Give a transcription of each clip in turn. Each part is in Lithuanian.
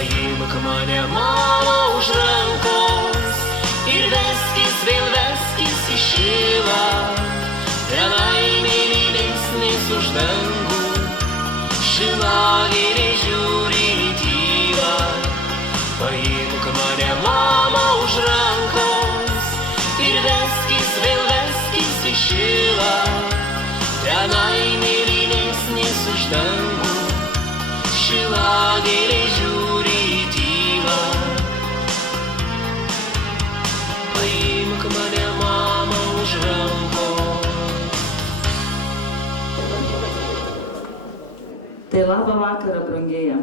Paimk mane, mama, už rankos ir veskis, vėl veskis į šilą, tenai mylimesnis už dangų, šilagėlė žiūri į tylą. Paimk mane, mama, už rankos ir veskis, vėl veskis į šilą, tenai mylimesnis už dangų, šilagėlė žiūri į tylą. Paimk mane, mama, už rankos. Tai labą vakarą, brangieji.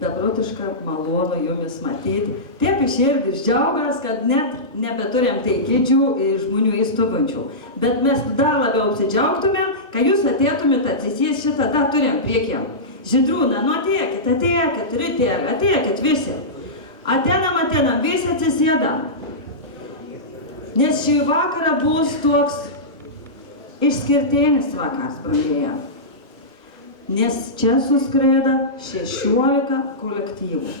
Beprotiška malonu jumis matyti. Taip iširdis džiaugas, kad net nebeturėm taikidžių ir žmonių įstupančių. Bet mes dar labiau apsidžiaugtumėm, kad jūs atėtumėt atsisės šitą, tą turėm priekyje. Žydrūną, nu atėkit, rytėlį, atėkit visi. Ateinam, visi atsisėdam. Nes šį vakarą bus toks išskirtinis vakaras, brangieji. Nes čia suskrėda 16 kolektyvų.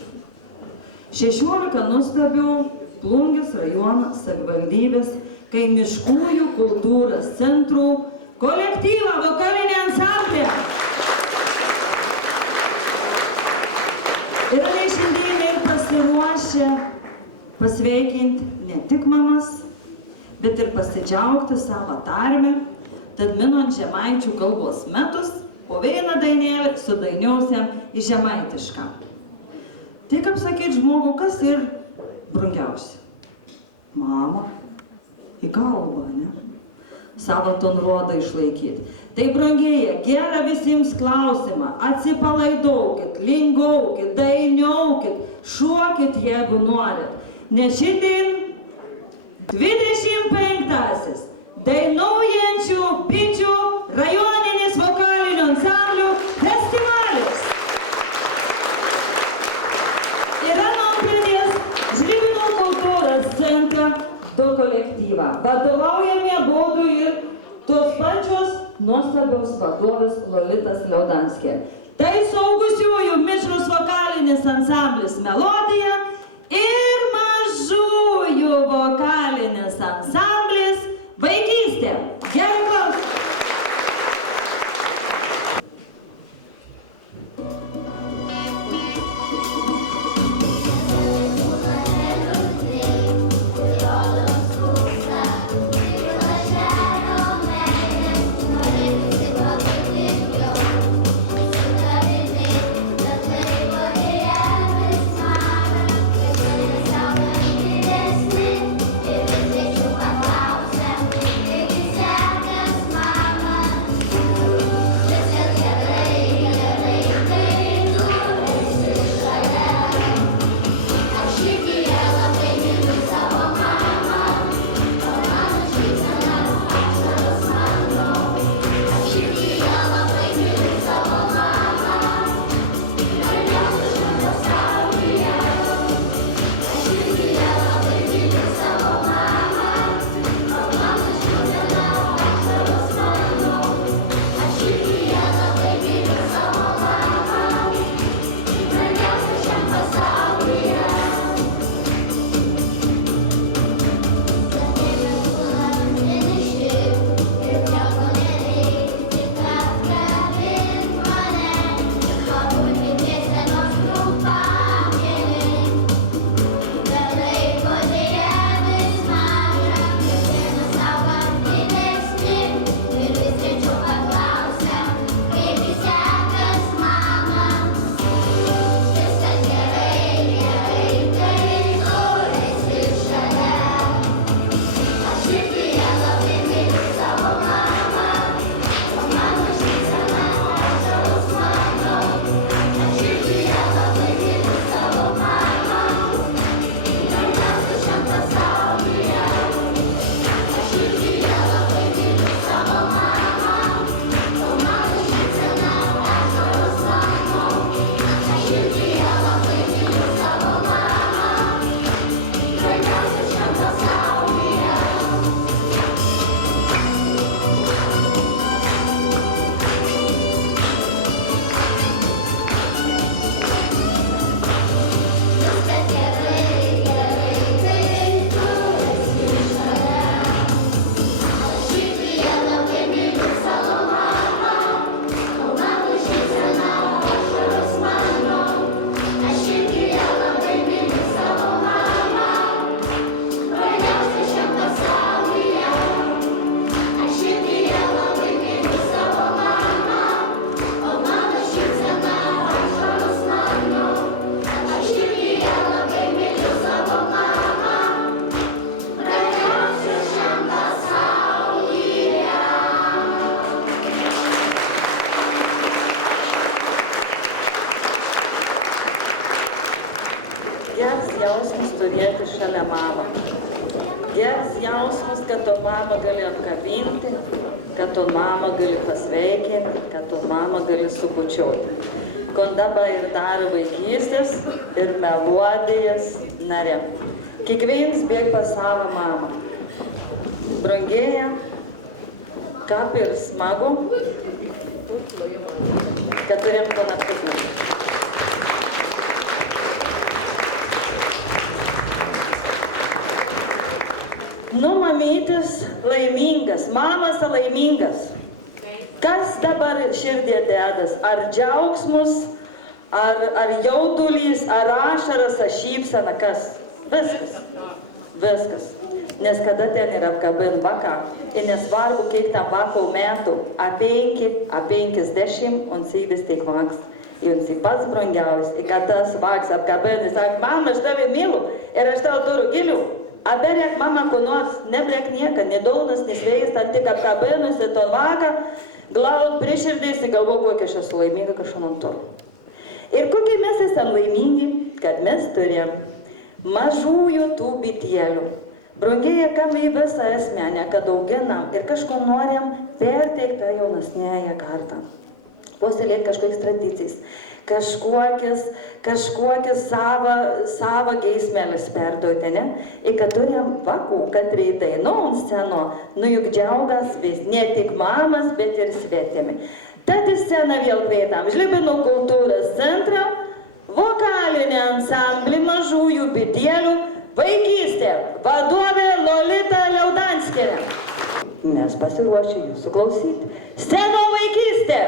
16 nuostabių Plungės rajono savivaldybės kaimiškųjų kultūros centrų kolektyvą vokalinį ansamblį. Ir jie šiandien ir pasiruošę pasveikinti ne tik mamas, bet ir pasidžiaugti savo tarmę, tad minant žemaičių kalbos metus, po vieną dainėlį sudainiausiam į žemaitišką. Tai kaip sakyt žmogų, kas ir brangiausia? Mama, į kalbą, ne? Savo tonrodą išlaikyti. Tai brangieji, gerą visiems klausimą, atsipalaidaukit, lingaukit, dainiaukit, šuokit, jeigu norit. Nes šiandien 25-asis dainuojančių bičių rajoninis vokalinių ansamblių festivalis. Yra nuoprinės Žlibino kultūros centro du kolektyvą. Vadovaujami abudu ir tos pačios nuostabios vadovės Lolitas Liaudanskė. Tai suaugusiųjų mišrus vokalinis ansamblis Melodija ir mažųjų vokalinis ansamblis Vaikystė. Gerų klausimų. jausmas turėti šalia mamą. Geras jausmas, kad tu mamą gali apkabinti, kad tu mamą gali pasveikinti, kad tu mamą gali subučiuoti. Kondaba ir daro vaikystės ir melodijas narė. Kiekvienas bėg pas savo mamą. Brangėja, kaip ir smagu, kad turim to apkabinti. Nu, mamytis laimingas, mamas laimingas. Kas dabar širdie dedas? Ar džiaugsmus, ar jaudulys, ar ašaras, ar šypsena, kas? Viskas. Viskas. Nes kada ten yra apkabin vaką, ir nesvarbu, kiek tam vako metų, apie 50, un sėdis tik vaks. Ir jis pats brangiausias, ir kad tas vaks apkabin, jis sako, mama, aš tave mylu, ir aš tau turiu gilių. Aberėk mama ko nors, neblėk niekad, nedaunas, nesvėjus, ten tik apkabinus į to vaką, glaud priširdys ir galvo, kokia aš esu laiminga, kad šiandien turiu. Ir kokie mes esam laimingi, kad mes turim mažųjų tų bitėlių. Brangėja, kam į visą esmenę, kad auginam ir kažko norim perteikti jaunesnėje kartą. Puoselėti kažkokias tradicijas, kažkokias savo geismėlis perduoti, ne? Ir kad turim vakų, kad reidai, ant sceno, juk džiaugas vis, ne tik mamas, bet ir svetimi. Tad į sceną vėl kvietam Žlibinų kultūros centrą, vokalinį ansamblį mažųjų bitėlių, vaikystė, vadovė Lolita Liaudanskienė. Mes pasiruošę jūsų klausyti. Sceno vaikystė!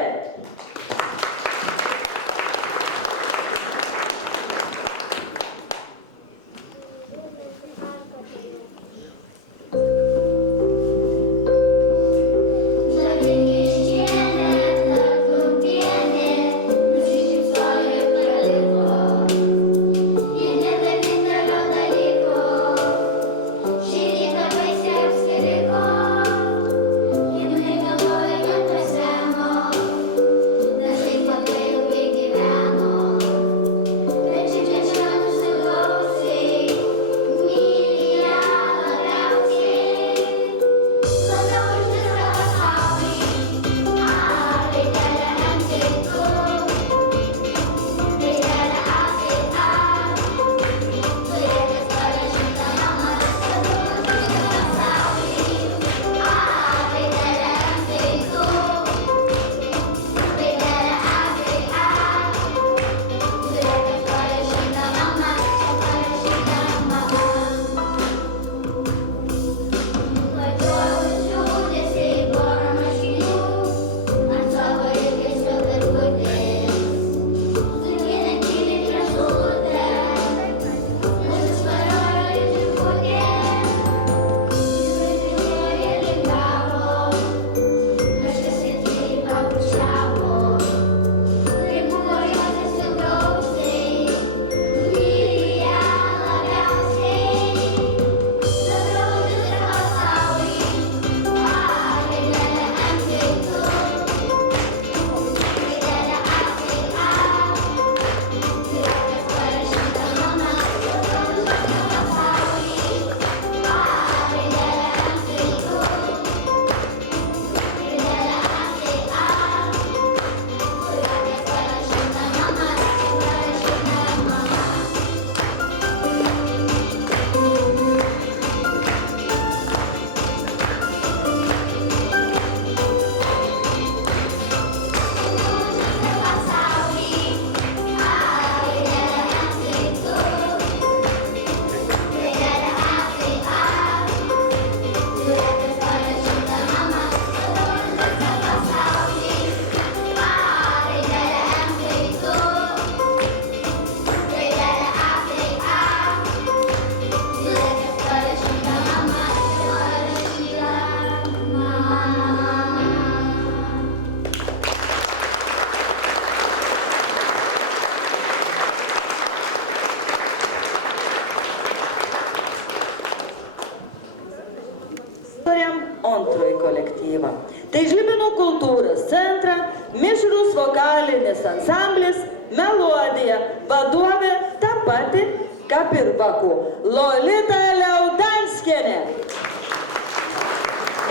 Antroji kolektyva. Tai Žlibinų kultūros centra, mišrus vokalinis ansamblis, melodija, vadovė ta pati Kapirvakų Lolita Liaudanskienė.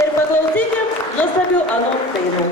Ir paklausykim nuostabių anų dainų.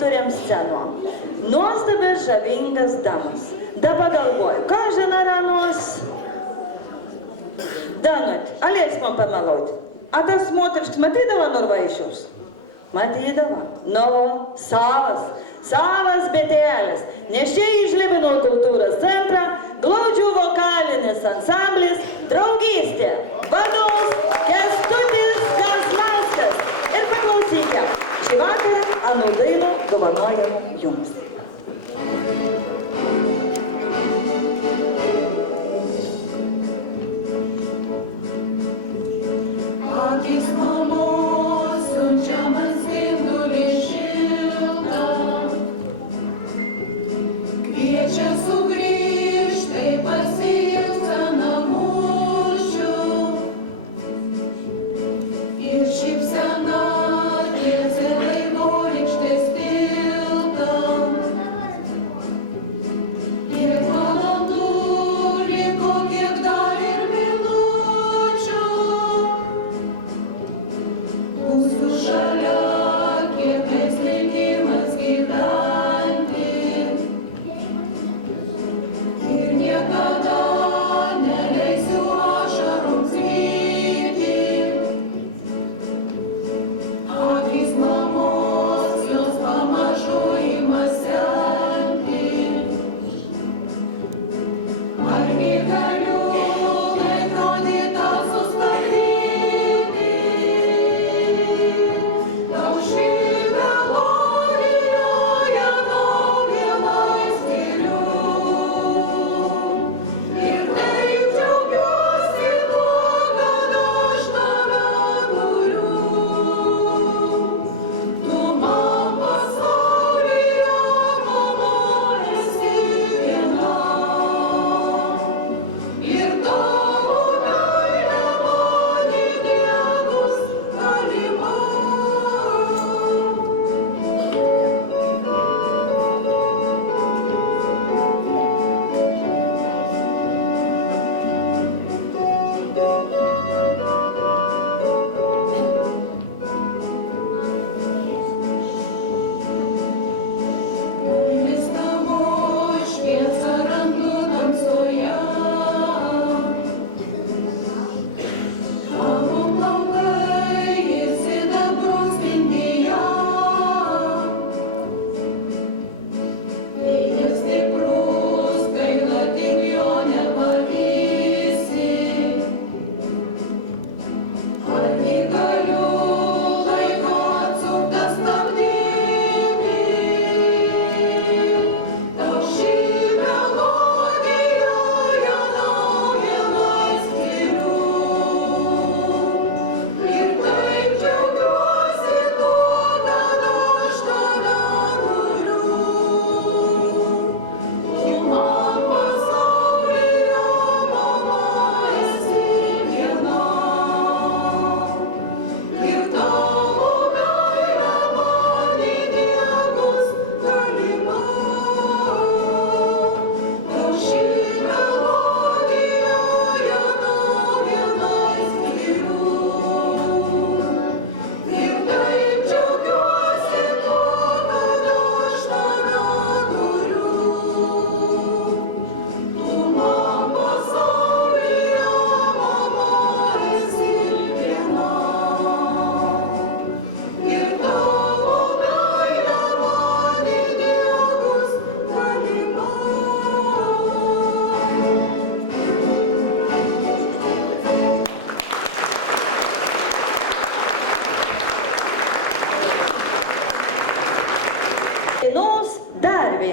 turim sceną. Nuostabės žavingas damas. Dabar galvoju, ką žena ranos? Danut, alės man pameloti. A tas moteriškas matydavo Norvaišiaus? Matydavo. Nu, savas betėlis. Nes čia išlibino kultūros centrą, glaudžių vokalinis ansamblis, draugystė. Vadovas Kęstutis Kazlauskas. Ir paklausykite, šį vakarą anų dainų dovanojame jums. Akis mamos siunčia man spindulį šiltą, kviečia sugrįžt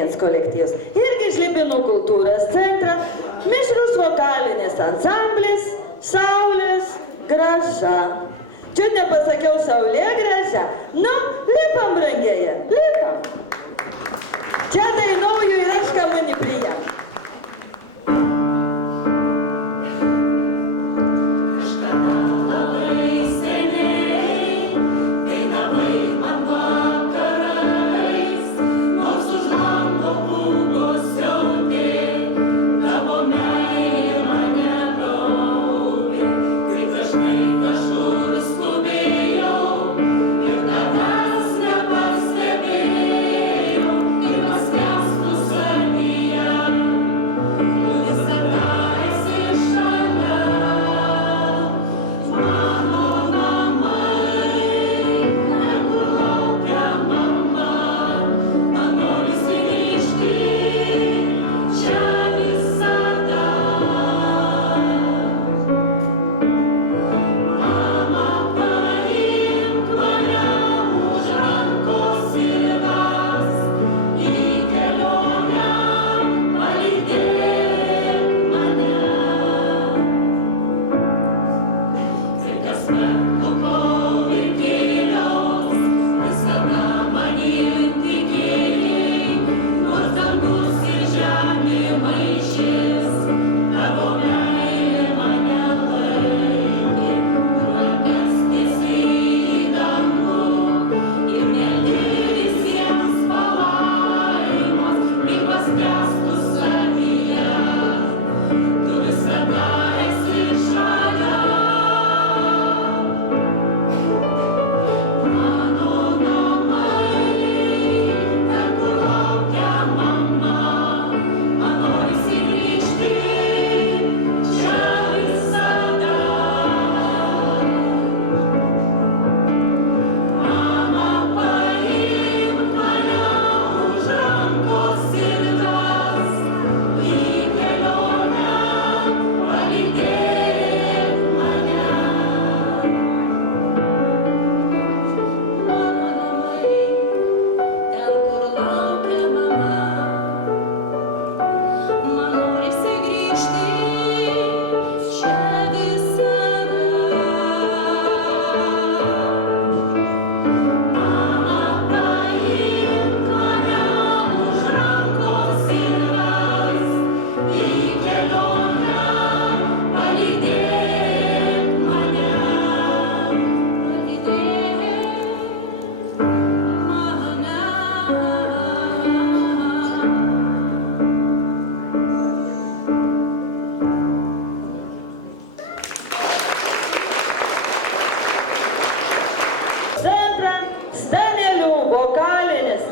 Dance kolektyvas, irgi Žlibinų kultūros centras, mišrus vokalinis ansamblis Saulės graža. Čia nepasakiau Saulė graža. Nu, lipam, brangieji, lipam. Čia dainuoju ir aš kamunį priėm.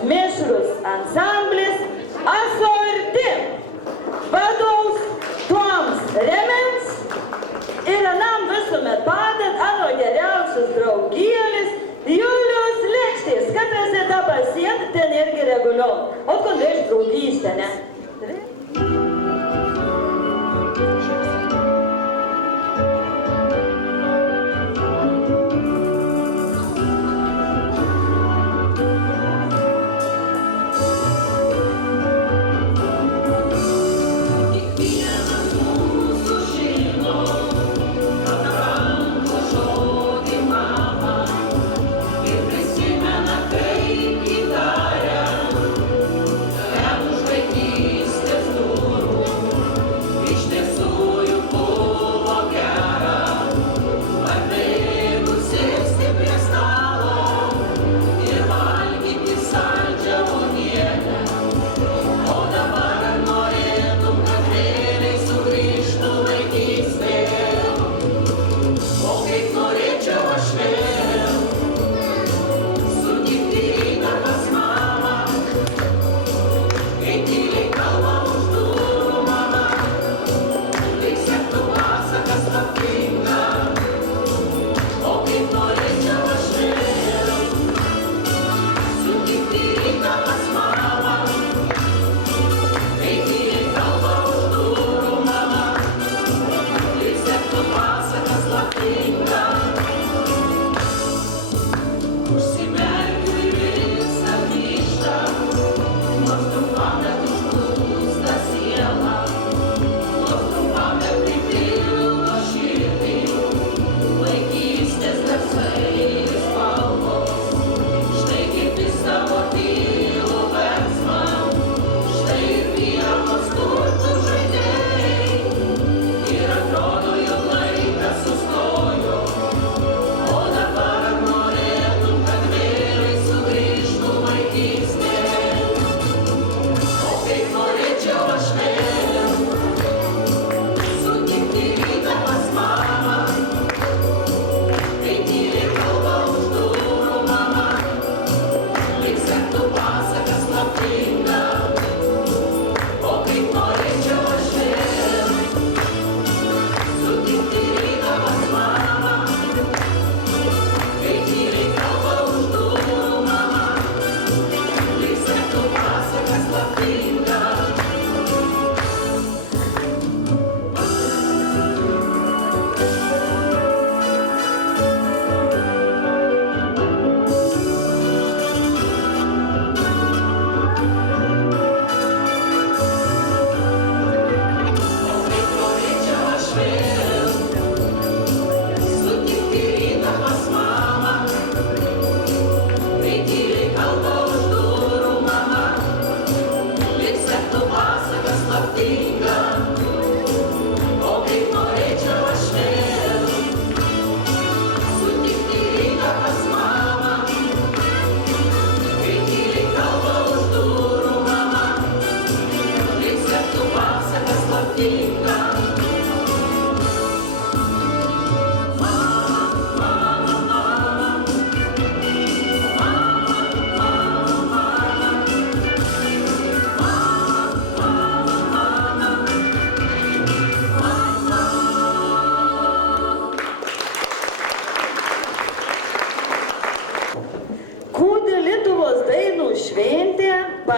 Mišrus ansamblis Asorti. Vadovaus Toms Remens ir anam visuomet padant ano geriausias draugėlis Julius Lėkštės. Kad mes tą pasiekti, ten irgi reguliuom. O kon reiš draugystę, ne? Prisimena, kaip į tarę, už vaikystės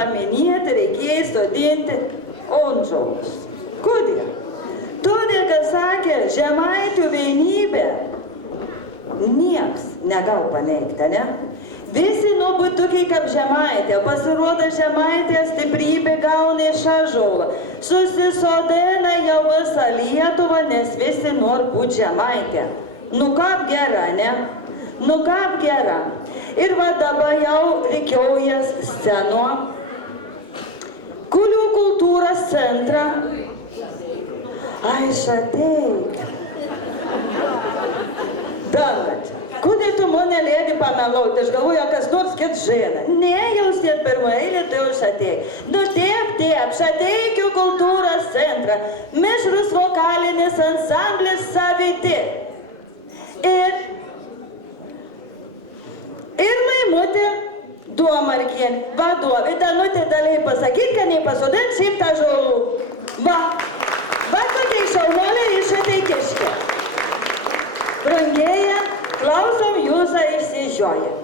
paminėti, reikėjo sodinti ondžolus. Kodėl? Todėl, kad sakė, žemaitių vienybė nieks negal paneigti, ne? Visi nuobutukiai kaip žemaitė, pasirodo žemaitė stiprybė gauna iš ąžuolo. Susisodina jau visą Lietuvą, nes visi nori būti žemaitė. Nu kaip gera, ne? Nu kaip gera. Ir va dabar jau reikiaujas sceno. Kulių kultūros centrą. Ai, šateik. Dangat. Kodėl tu mane lėdi pamelauti? Aš galvoju, kas nors kit žina. Ne, jau stiet pirmą eilę, tu jau šateik. Nu taip, šateikių kultūros centrą. Mišrus vokalinis ansamblis Saviti. Ir Laimutė Duomarkienė, vadovė, Danutė daliai pasakyti, kad nepasodint 100 ąžuolų. Va tokie šaunuoliai iš Šateikiškio. Brangieji, klausom jūsų išsižioję.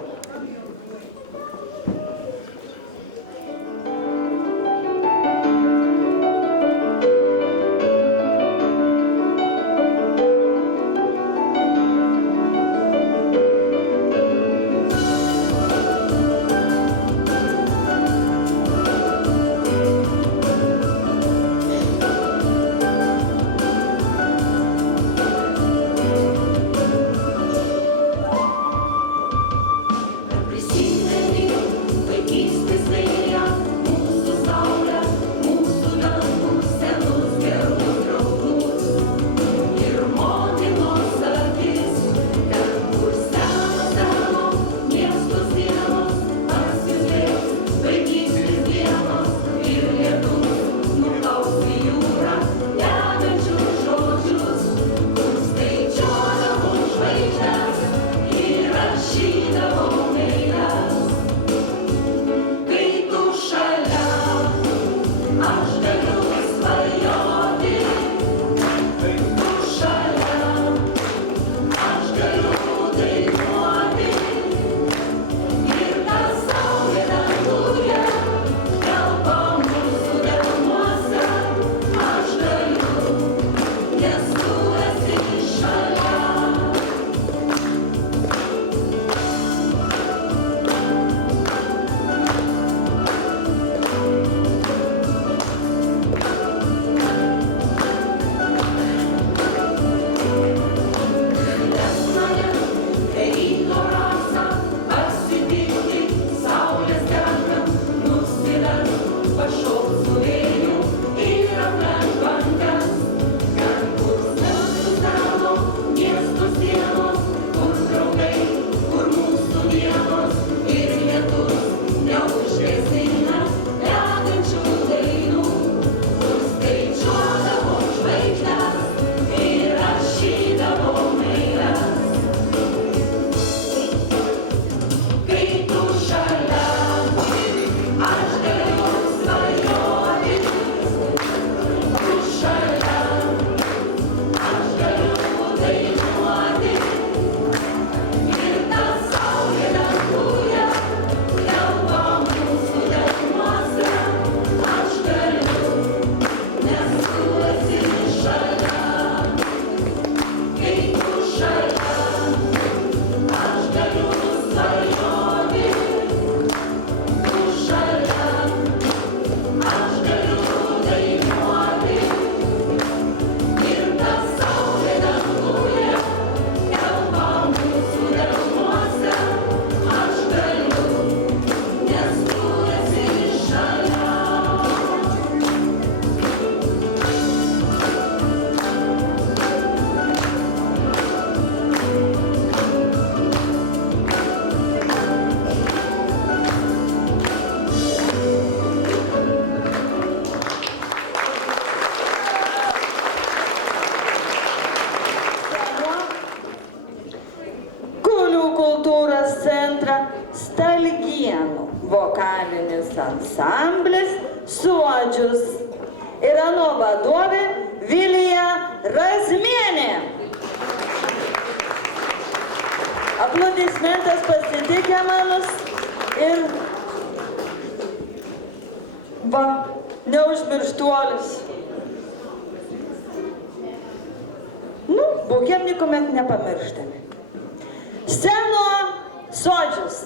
vokalinis ansamblis Suodžius. Ir ano vadovė Vilija Razmienė. Aplodismentas pasitikė manus ir Va, neužmirštuolis. Nu, būkiem niekuomet nepamirštami. Sceno sodžius.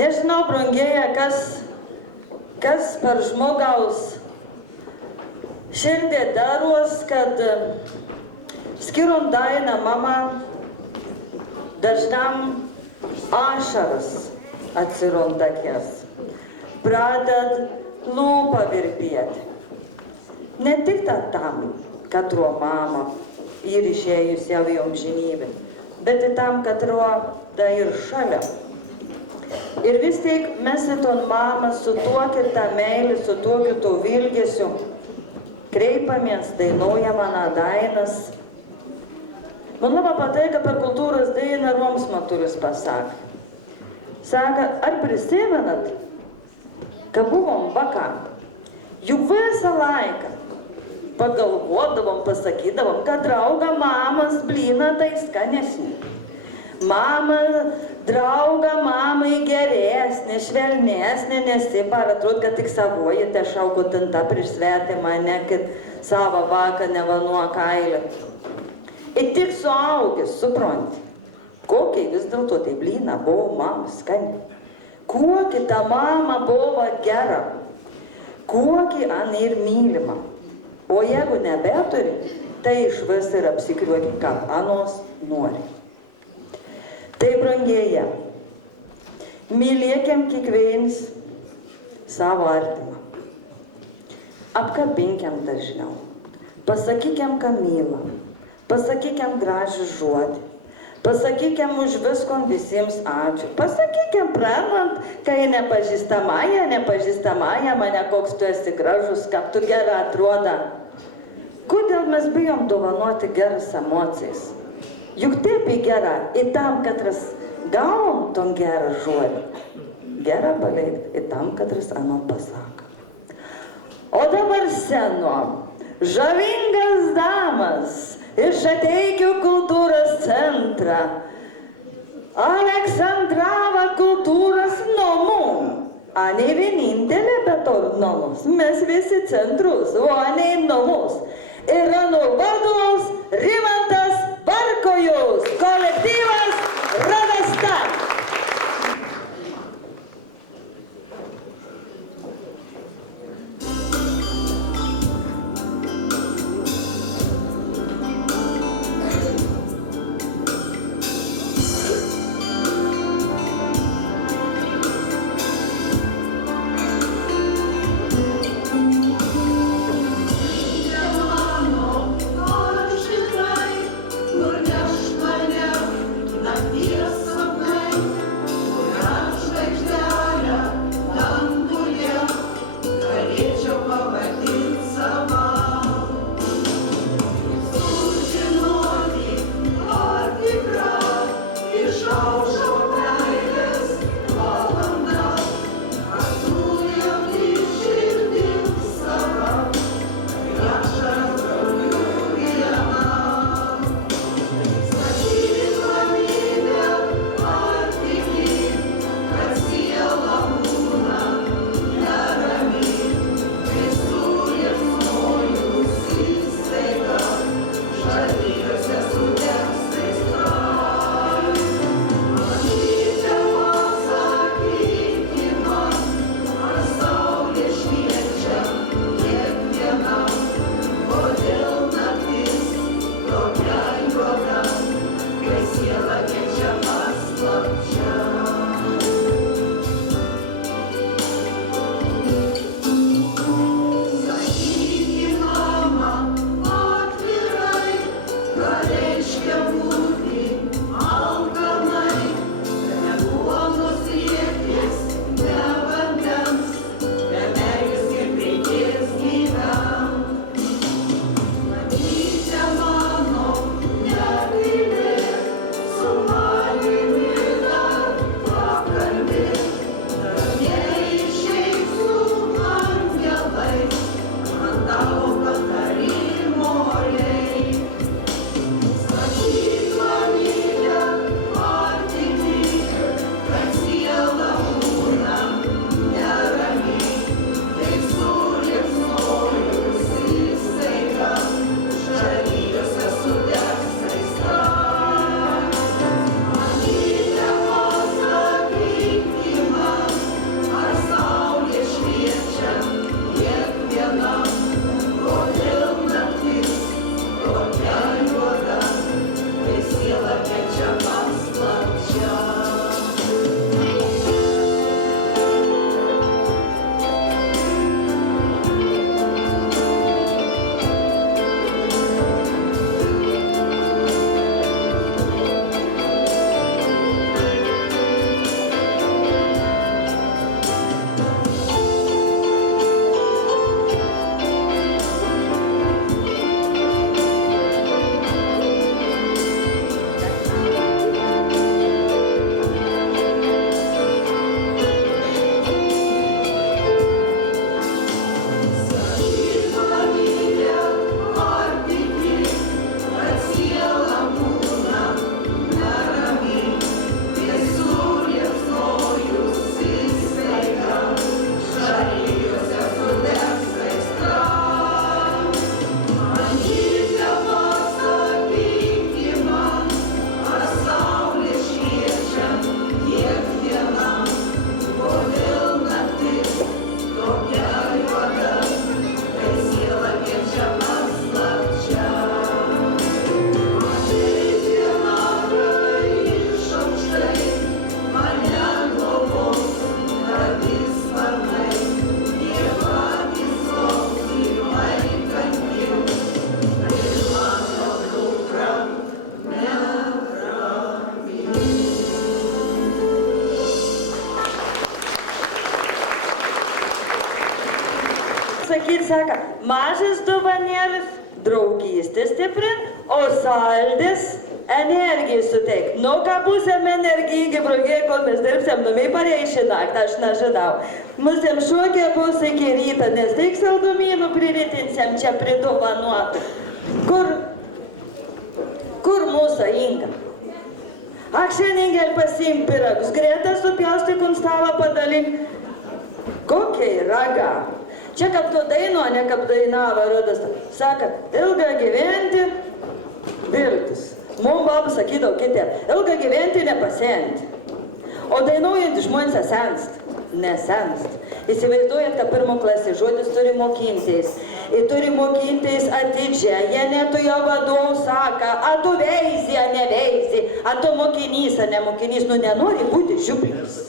Nežinau, brangieji, kas per žmogaus širdį daros, kad skirom dainą mama dažnam ašaras atsiranda akis. Praded lūpa virpėti. Ne tik tam, kad ruo mama ir išėjus jau į amžinybę, bet ir tam, kad ruo da ir šalia. Ir vis tiek mes į ton mamą su tokiu tą meilį, su tokiu to vilgesiu kreipiamės, dainuojam mano dainas. Man labai patinka per kultūros dainą Roms Matulis pasakė. Saka, ar prisimenat, kad buvom vakar? Juk visą laiką pagalvodavom, pasakydavom, kad drauga mamas blyna tai skanesni. Drauga mamai geresnė, švelnesnė, nes taip ar atrodo, kad tik savoji te šaukotinta prieš svetimą, ne kad savo vaką nevanuo kailį. Ir tik suaugęs, supranti, kokiai vis dėlto tai blyna buvo mama skani. Kokia ta mama buvo gera, kokia an ir mylima. O jeigu nebeturi, tai iš vis ir apsikriuoki, kad anos nori. Tai brangėja, mylėkiam kiekvienas savo artimą. Apkabinkiam dažniau, pasakykiam, ką mylam, pasakykiam gražų žodį, pasakykiam už viskom visiems ačiū, pasakykiam pranant, kai nepažįstamąją mane koks tu esi gražus, kaip tu gerą atrodo. Kodėl mes bijom dovanoti geras emocijas? Juk taip į gerą, į tam, kad gavom ton gerą žodį. Gerą paveikti, į tam, kad ano pasako. O dabar senom, žavingas damas iš Ateikių kultūros centrą, Aleksandravą kultūros namų. A ne vienintelė, bet ir namus. Mes visi centrus, o ne namus. Ir anų vadovas Rimantas Barkojus, kolektyvas Radasta. seka, mažas dovanėlis, draugystė stiprin, o saldis energijai suteik. Nu, ką būsėm energijai, braugiai, kol mes dirbsėm, nu, mei pareišį naktą, aš nežinau. Mūsėm šokė bus iki ryto, nes teik saldumynų priritinsiam čia pridovanuotų. Kur mūsų Inga? Ak, šiandien gal pasiim pyragus, Greta supjausti kunstalą padalink. Kokia raga? Čia kaip to daino, ne kaip dainavo rodas. Saka, ilga gyventi, viltis. Mums baba sakydavo kitiem, ilga gyventi, nepasenti. O dainuojantys žmonės senst, nesenst. Įsivaizduojat, kad pirmo klasė žodis turi mokintis. Ir turi mokintis atidžiai, jie netujo vadovų saka, a tu veisi, a neveisi, a tu mokinys, a ne mokinys, nu nenori būti žiuplis.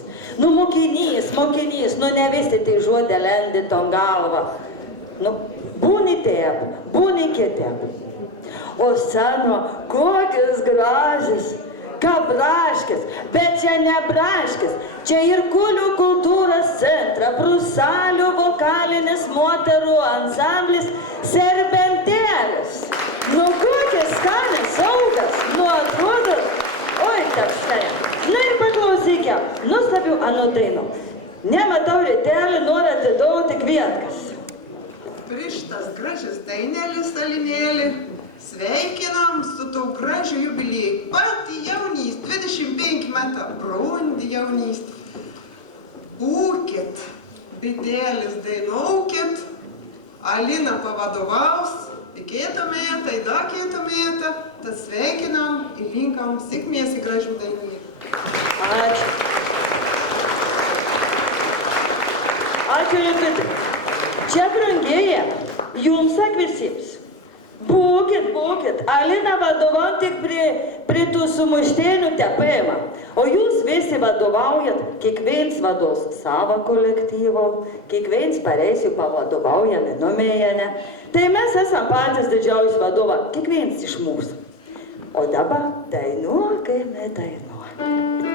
Nu mokinys, nu nevisi tai žodė lendi ton galvą. Nu, būni tėp, būni kitėp. O seno, kokios gražios, ką braškės, bet čia ne braškės, čia ir Kulių kultūros centra, Prūsalių vokalinis moterų ansamblis Serbentėlis. Nu kokias skanės saugas, nu atrodo, oi tekstai. Na ir paklausykiam, nustabiu anu dainu. Nematau rytelį, noriu atidauti kvietkas. Prištas gražus dainelis, Alinėlį. Sveikinam su tau gražiu jubiliejai. Pati jaunystė, 25 metų, brundi jaunystė. Būkit, bitėlis dainuokit, Alina pavadovaus, įkėtumėte, įdakėtumėte, tad sveikinam ir linkam sėkmės į gražių dainų. Ačiū. Ačiū, Lietuvė. Čia brangėja, jums sak visiems. Būkit, Alina vadovau tik prie tų sumuštėlių tepėjimą. O jūs visi vadovaujat, kiekviens vados savo kolektyvo, kiekviens pareisiu pavadovaujame numėjane. Tai mes esam patys didžiausias vadovas, kiekviens iš mūsų. O dabar dainuokime. Thank you.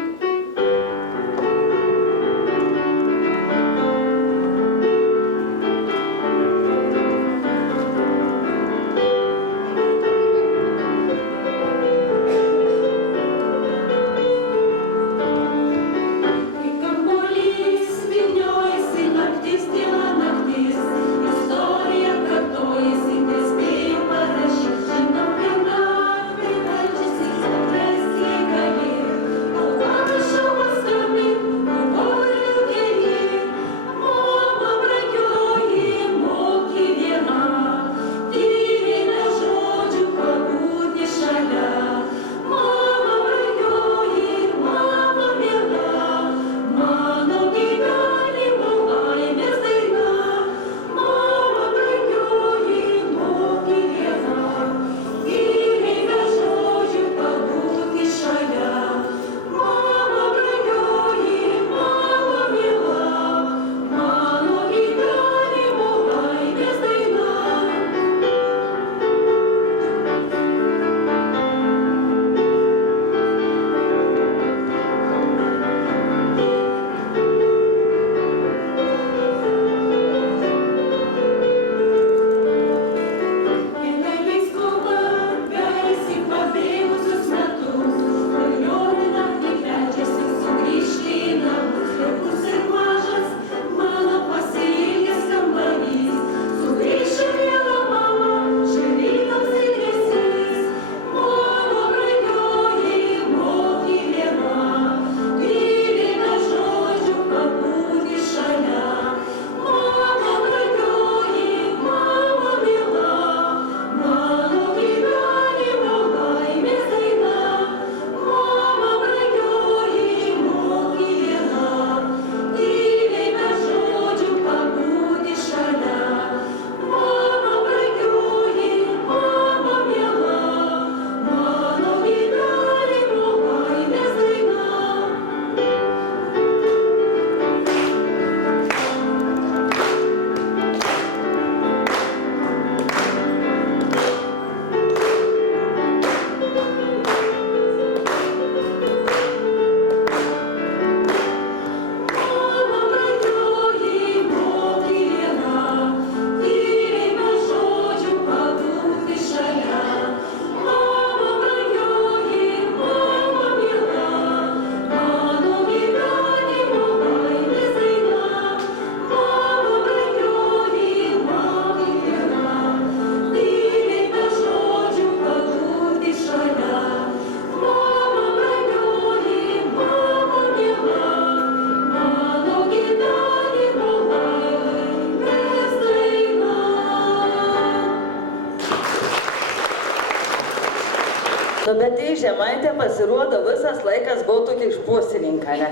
Nu, bet į Žemaitę pasirodo visas laikas buvo tokia išpuosininka, ne?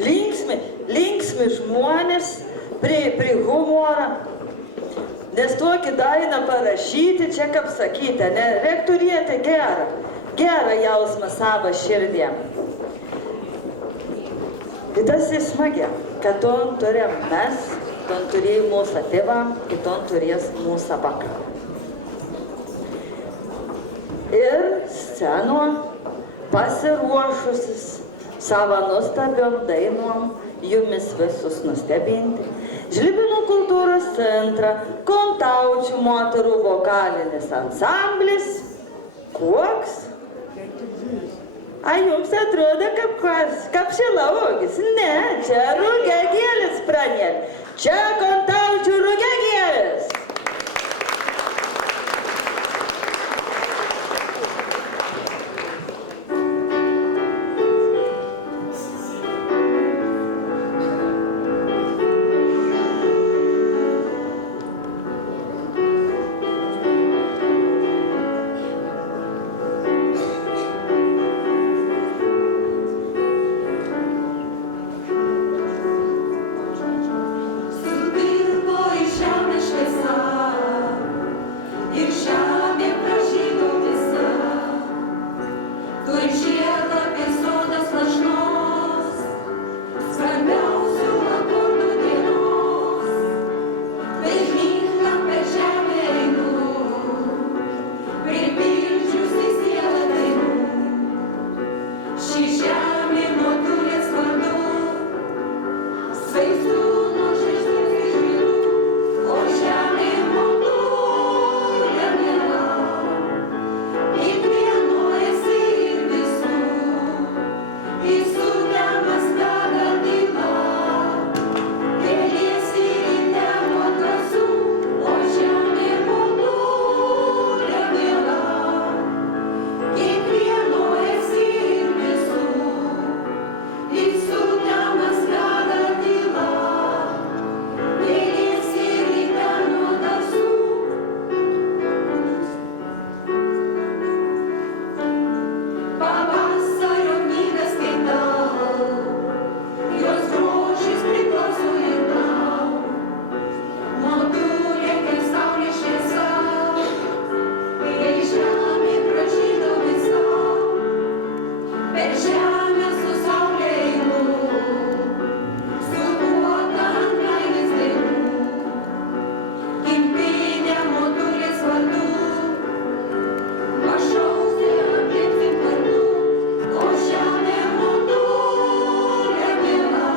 Linksmi žmonės, prie humorą. Nes tokį dainą parašyti, čia kaip sakyti, ne? Reik turėti gerą jausmą savo širdį. Ir tas ir smagia, kad ton turėjom mes, ton turėjo mūsų tėvą, ir ton turės mūsų vakarą. Ir sceno pasiruošusis savo nuostabiom dainom jumis visus nustebinti. Žlibinų kultūros centrą Kontaučių moterų vokalinis ansamblis. Koks? A jums atrodo kaip šilauogis? Ne, čia rugiagėlis pranėlė. Čia Kontaučių rugiagėlis. Sudirbo į žemę šviesa ir žemė pražydo visa. Tuoj žieda apie sodas lašnos, svarbiausių akordų dienos. Bažnytėn per žemę einu, pripildžiusi sielą dainų. Ši žemė motulės vardu, svaizdų nuožaistų išgirų, o žemė motulė miela. Kiekvieno esi ir visų, įsukiamas tada tyla. Keliesi ryte nuo drąsų, o žemė motulė miela. Kiekvieno esi ir visų, įsukiamas tada tyla. Keliesi ryte nuo drąsų. Pavasario knygas skaitau, jos grožis priklauso ir tau. Motulė kaip saulės šviesa, kai žemė pražydo visa. Per žemę su saule einu, sukuota ant meilės dainų. Gimtinė motulės vardu, pašauksi apgimsim kartu, o žemė motulė miela.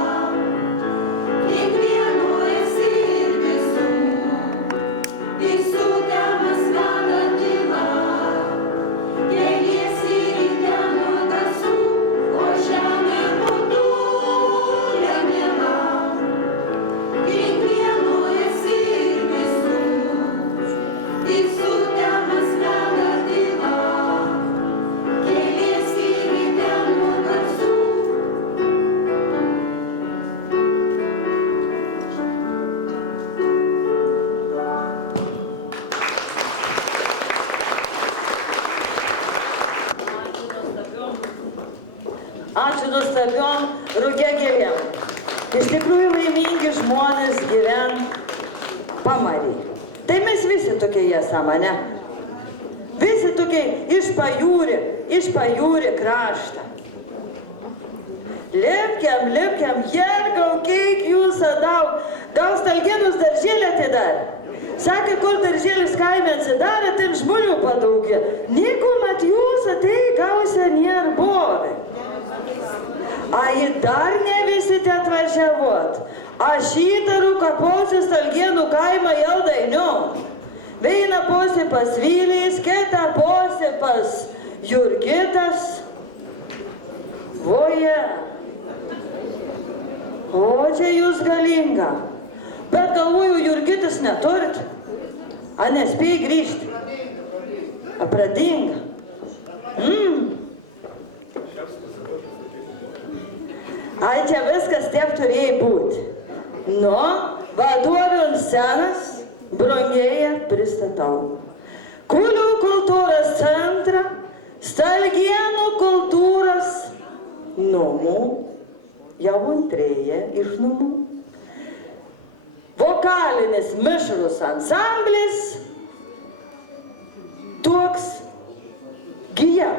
Kiekvieno esi ir visų, įsukiamas veda tyla. Keliesi ryte nuo drąsų, o žemė motulė miela. Kiekvieno esi ir visų, įsukiamas veda tyla. Keliesi ryte nuo drąsų. Ačiū nuostabiom rugiagėlėm. Iš tikrųjų laimingi žmonės gyven Pamarį. Tai mes visi tokie esame, ne? Visi tokie iš pajūrį kraštą. Lipkiam, Jergau, kiek jūs daug. Gal Stalgėnus daržėlį atidarė? Sakė, kur daržėlis kaime atsidarė, ten žmonių padaugė. Nieko mat jūs atei gausia nėra buvę. Ai dar ne visi te atvažiavot. Aš įtaru, kad posi Stalgėnų kaimą jau dainiu. Viena posi pas Vylės, kita posi pas Jurgitas. Voje. O čia jūs galinga. Bet galvoju, Jurgitas neturit. A nespėjai grįžti. A pradinga. Ai čia viskas taip turėjai būti. Nu, vadovių scenas brongėje pristatau. Kulių kultūros centrą Stalgėnų kultūros namų, jau antrėja iš namų. Vokalinis mišrus ansamblis, toks gija.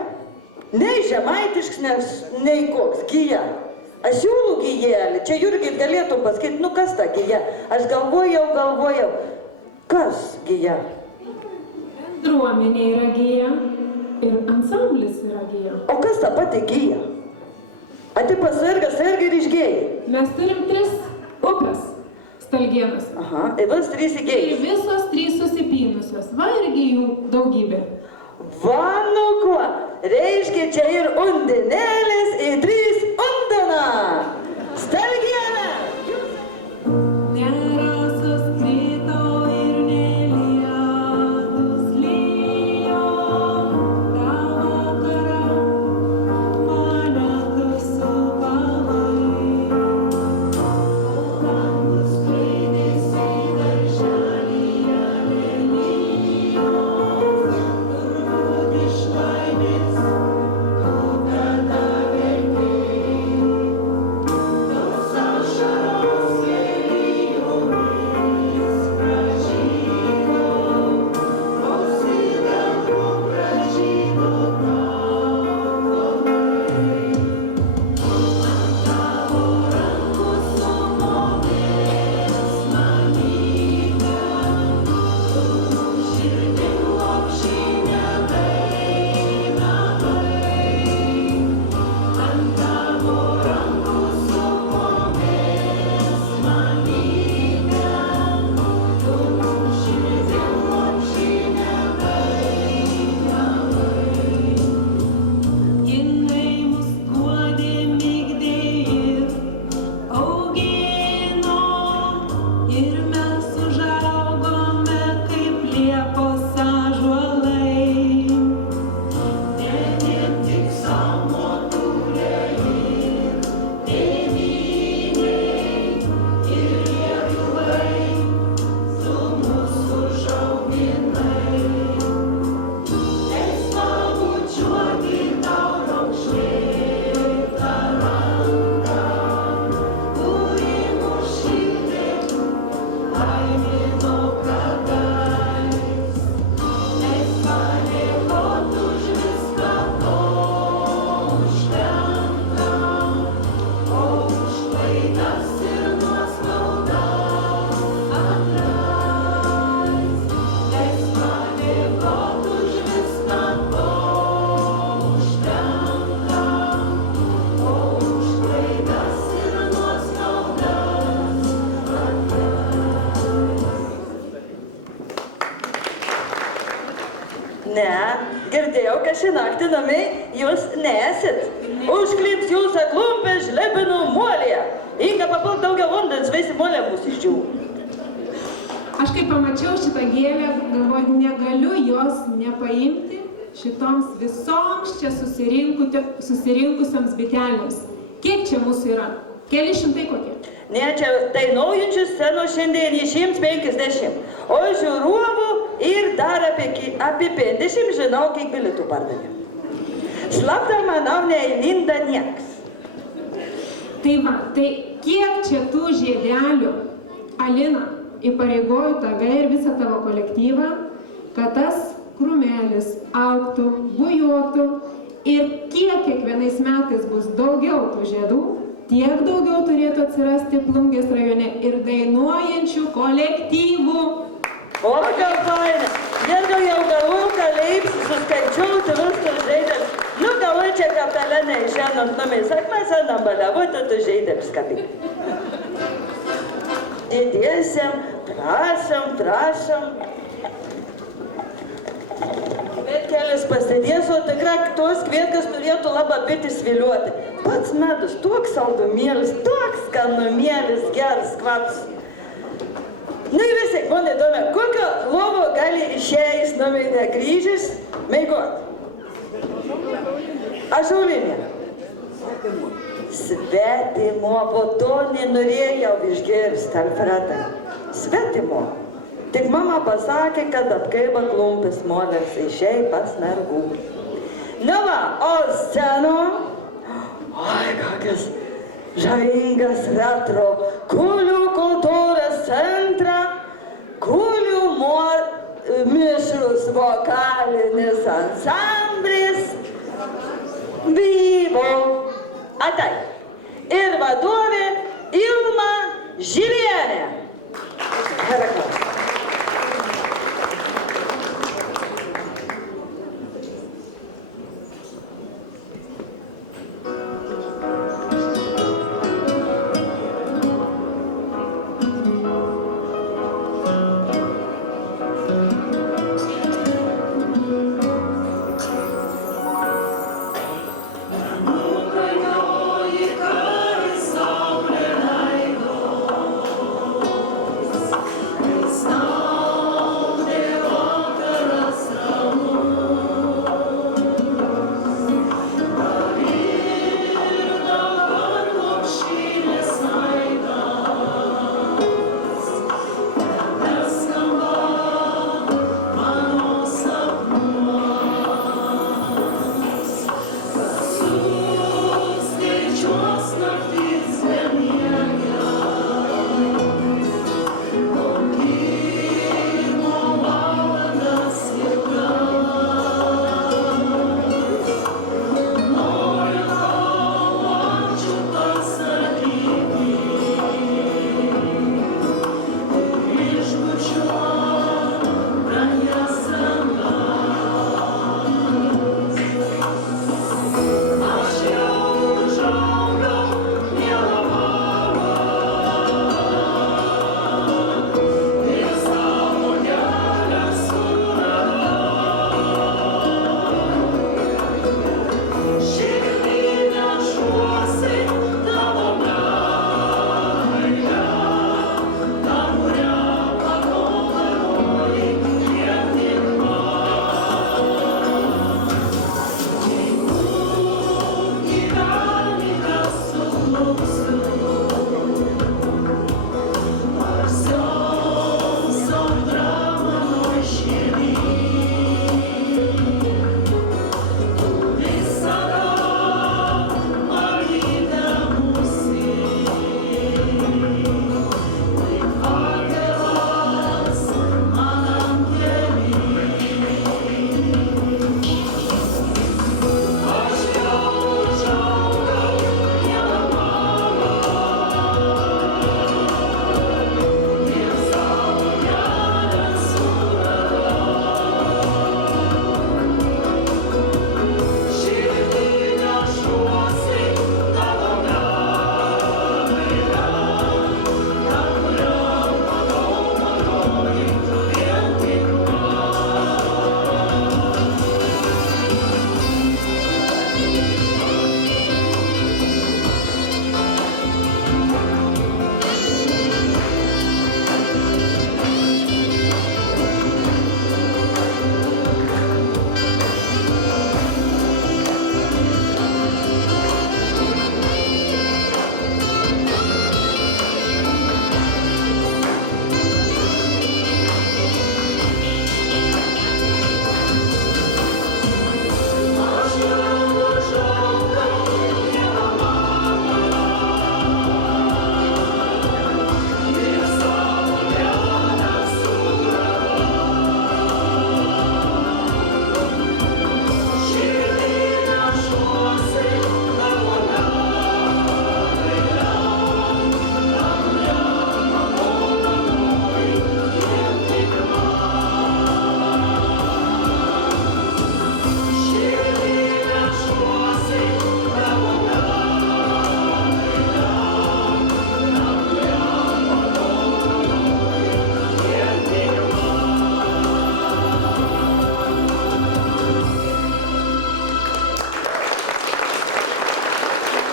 Nei žemaitišks, nei koks gija. Aš siūlau gijelį, čia Jurgit galėtum pasakyti, nu kas ta gija? Aš galvojau, kas gija? Bendruomenė yra gija ir ansamblis yra gija. O kas ta pati gija? Ati pasirgas irgi ir išgėjai? Mes turim 3 upės Stalgėnuose. Aha, ir vis 3 Ir įgėjai. visos 3 susipynusios. Va irgi jų daugybė. Va, nu kuo, reiškia čia ir undinėlis, ir 3 undina. Stalgėna! Nerasos krito ir nelietus lijo, tą vakarą mane tu supavai. Langus skleidėsi darželyje lelijos, turbūt iš laimės tu tada verkei. Tos ašaros lelijomis pražydo, o sidabru pražydo tavo namai. Ant tavo rankų sumovės mamytė, tu širdim lopšinėdai namai. Ant tavo rankų sumovės mamytė, tu širdim lopšinėdai namai. Jinai mus guodė, migdė ir augino, ir mes užaugome kaip liepos ąžuolai. Ne vien tik sau motulėliai, tėvynei ir Lietuvai tu mus užauginai. Eis pabučiuoti tau raukšlėtą ranką, kuri mus šildė, laimino kadais. Eis padėkot už viską, ko užtenka, o už klaidas ir nuoskaudas atleist. Eis padėkot už viską, ko užtenka, o už klaidas ir nuoskaudas atleist. Ne, girdėjau, kad šį naktį namai jūs nesit. Užklips jūs atlumpę žlebinų molėje. Inga papult daugiau vandens, visi molė bus išdžiū. Aš kai pamačiau šitą gėlę, galvoju, negaliu jos nepaimti šitoms visoms čia susirinkusioms bitelėms. Kiek čia mūsų yra? Keli šimtai kokie? Ne, čia dainuojančių scenų šiandien 150. O žiūrovų ir dar apie 50 žinau, kiek bilietų pardavė. Slapta, manau, neįlinda nieks. Tai va, tai kiek čia tų žiedelių, Alina, įpareigoju tave ir visą tavo kolektyvą, kad tas krūmelis augtų, bujotų ir kiek kiekvienais metais bus daugiau tų žiedų, tiek daugiau turėtų atsirasti Plungės rajone ir dainuojančių kolektyvų. O, ką faina. Gergau jau galvoju, ką leips, suskaičiuoti visus žaidėms. Nu, galvoju, čia kapelė neišėnant namai. Sak, mes einam baliavoti, tu žaidėms kapį. Didiesiam, prašom. Bet kelias pasidės, o tikrai tos kvietkas turėtų labai bitį sviliuoti. Pats medus, toks saldumėlis, toks skanumėlis, geras kvaps. Nu ir vis tiek, man įdomu, kokio lovo gali išėjęs namai grįžęs meigot? Ąžuolinė. Svetimo, po to nenorėjau išgirsti, Alfredai. Svetimo. Tik mama pasakė, kad apkaiba klumpis molės išėjai pas mergų. Na va, o sceno, oi, kokias žavingas retro Kulių kultūros centrą, Kulių mišrus vokalinis ansamblis Vivo. Atai. Ir vadovė Ilma Žilienė. Heraklas.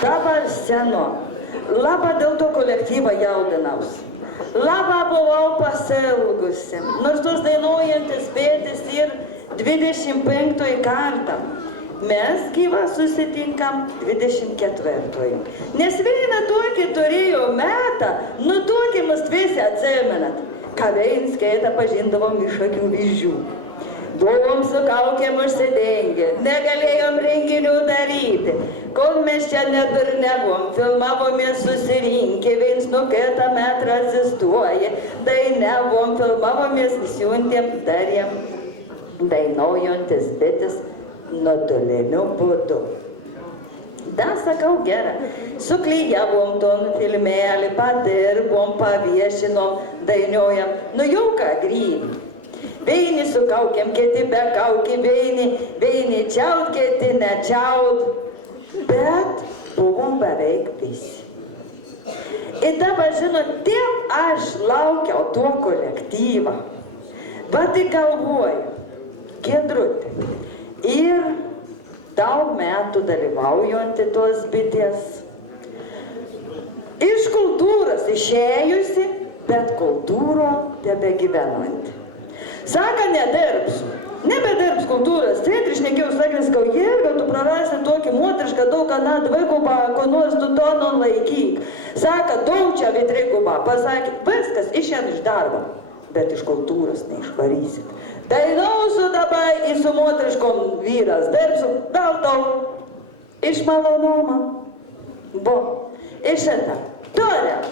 Dabar sceno. Labą dėl to kolektyvą jaudinausi. Labą buvau pasiilgusi. Nors tos dainuojantis bėtis ir 25 kartą. Mes gyvą susitinkam 24. Nes vieną tokį turėjo metą, nu tokį mus dviesi atsimenat. Kaveinskaitą pažindavom iš akių vyzdžių. Buvom su kaukėm užsidengę, negalėjom renginių daryti. Kol mes čia nebuvom, filmavomės susirinkę, viens nuo kitą metrą atsistoję. Dainavom, filmavomės, siuntėm, darėm, dainuojantis bitės nuotoliniu būdu. Da sakau gerą, suklyjavom ton filmelį, padirbom, paviešinom, dainuojam, nu jau ką grįvi. Vieni su kaukėm, kiti be kaukė, vieni čiaut, kiti nečiaut, bet buvom beveik visi. Ir dabar, žinot, tiek aš laukiau tuo kolektyvą, bet tai galvoju, Giedrutė, ir daug metų dalyvaujanti tos bitės, iš kultūros išėjusi, bet kultūro tebegyvenanti. Saka, nebedirbs kultūros centre, šnekėjau, sakau, Jėga, tu prarasi tokį moterišką daug, na, dvigubą, ko nors tu tonon laikyk. Saka, daug čia vitrigubą, pasakė, viskas, išėn iš darbo, bet iš kultūros neišvarysit. Tai nausiu dabar į su moteriškom vyras, dirbsiu, gal daug, iš malonumo. Bo, iš šitą, turim,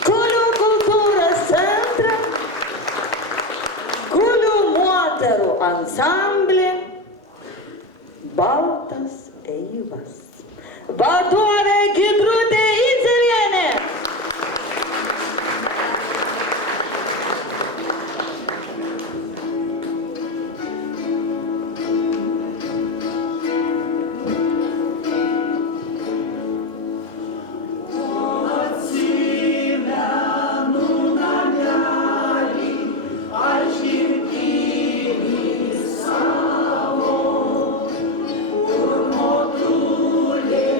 Kulių kultūros centrą, Kulių moterų ansamblį, Baltas Eivas. Vadovė Giedrutė Icelienė. Savo, kur motulė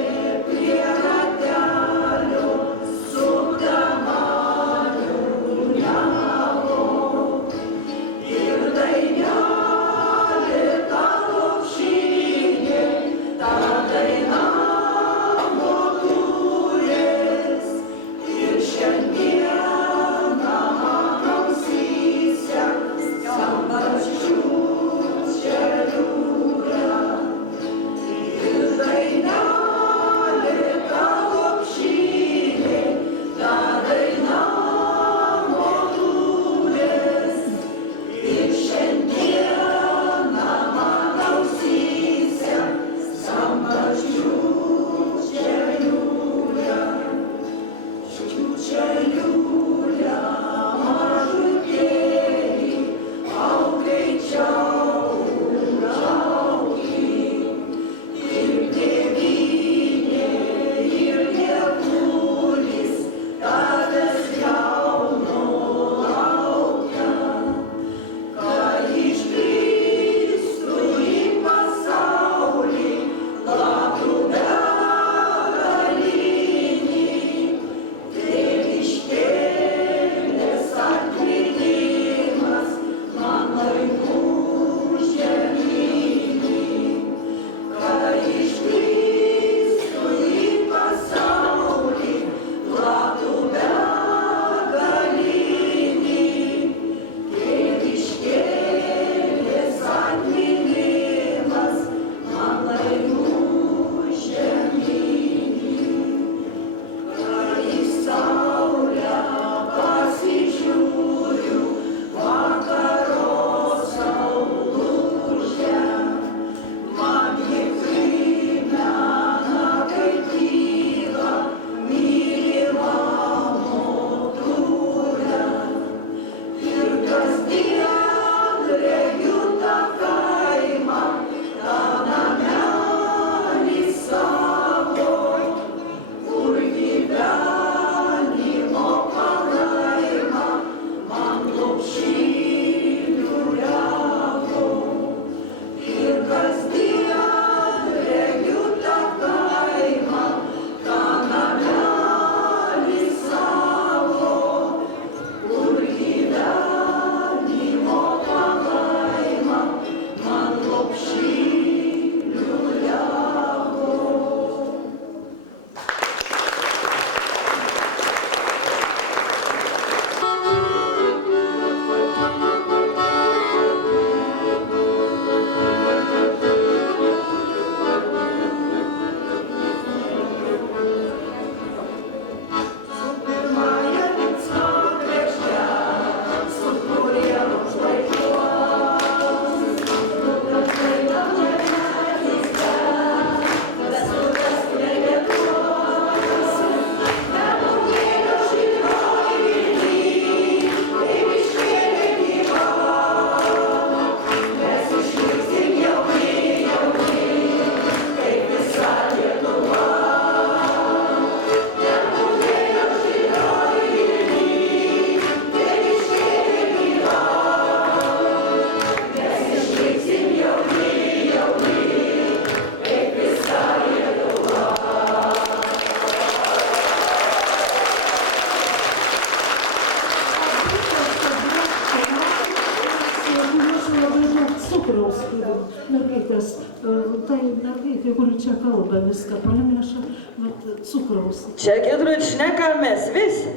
čia kalba viską, palimleša, vat cukraus. Čia Gidrut šneka mes visi,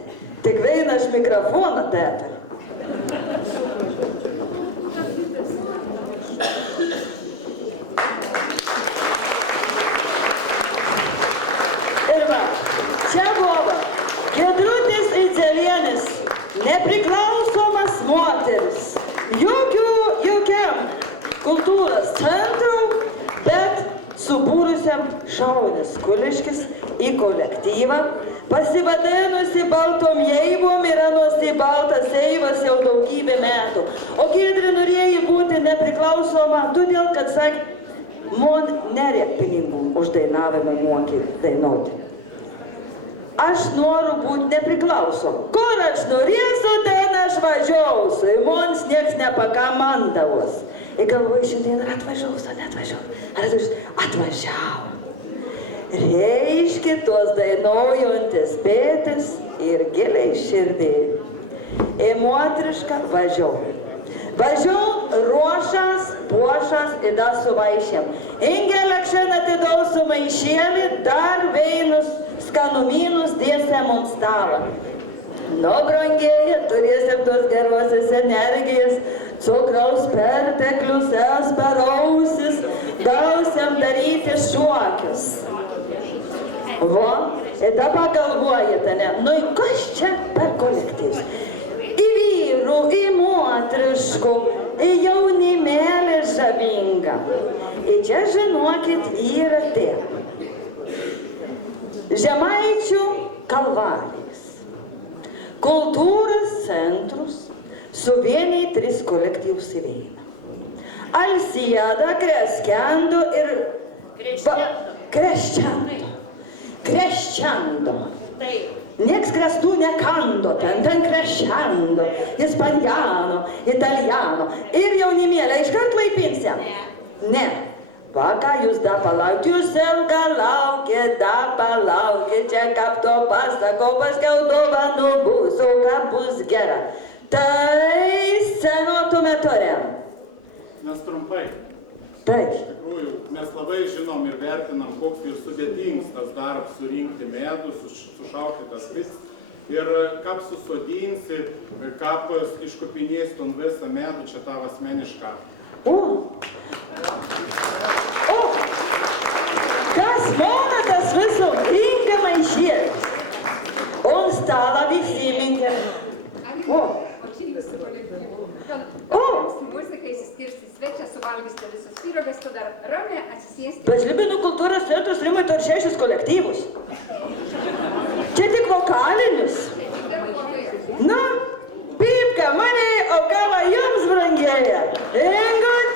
tik veina aš mikrofoną teta. Ir va, čia buvo Gidrutis Idzelienės, nepriklausomas moteris, jokiam kultūros centrų, bet subūrusiam Šaunės Kuliškis į kolektyvą, pasivadinusi baltom jeivom ir anuosi baltas eivas jau daugybę metų. O Giedrė norėjo būti nepriklausoma, todėl, kad sakė, man nereik pinigų už dainavimą mokyti dainuoti. Aš noriu būti nepriklausom. Kur aš norėsiu, ten aš važiuosiu. Ir mums nieks nepakamandavos. Ir galvoju, šiandien atvažiuosiu, atvažiavau. Reiškia tos dainuojantis pėtis ir giliai širdį. Į moterišką važiuoju. Važiuoju, ruošas, puošas ir dar su vaišėm. Ingelekšen atidau su maišėlį, dar veinus skanumynus dėsėm ant stalą. Nu, brangieji, turėsim tos gerosios energijos, cukraus perteklius, esperausis, gausiam daryti šuokius. Va, ir dabar galvojate, ne? Nu, kas čia per kolektyvus? Į vyrų, į moteriškų, į jaunimėlį žavingą. Ir čia, žinokit, yra taip. Žemaičių kalvarijas. Kultūros centrus suvieniai 3 kolektyvus į vieną. Alsieda, Kreskendo ir... Crescendo. Nieks krestų nekando, ten crescendo, ispanjano, italiano. Ir jaunimėlę iškart laipinsiam? Ne. Va, ką jūs da palaukit, jūs ilgą laukit, da palaukit, čia kap to pasako, paskiau dovanų bus, o ką bus gera. Tai senotume turėm. Mes trumpai. Taip. Iš tikrųjų, mes labai žinom ir vertinam, koks ir sudėtingas tas darbas surinkti medų, sušaukti tas vis. Ir kaip susodinsi, kaip iškopinės ton visą medų, čia tavo asmenišką. O, kas mona tas visų rinka maišėlis? On stalą visi minkę. O, Muzika įsiskirsti svečią, suvalgysite visus pyrogas, tu dar ramiai atsisėsti. bet Žlibinų kultūros centrus rima tor 6 kolektyvus. Čia tik vokalinius. Na, pipka mane, o kava jums brangėja. Ingut.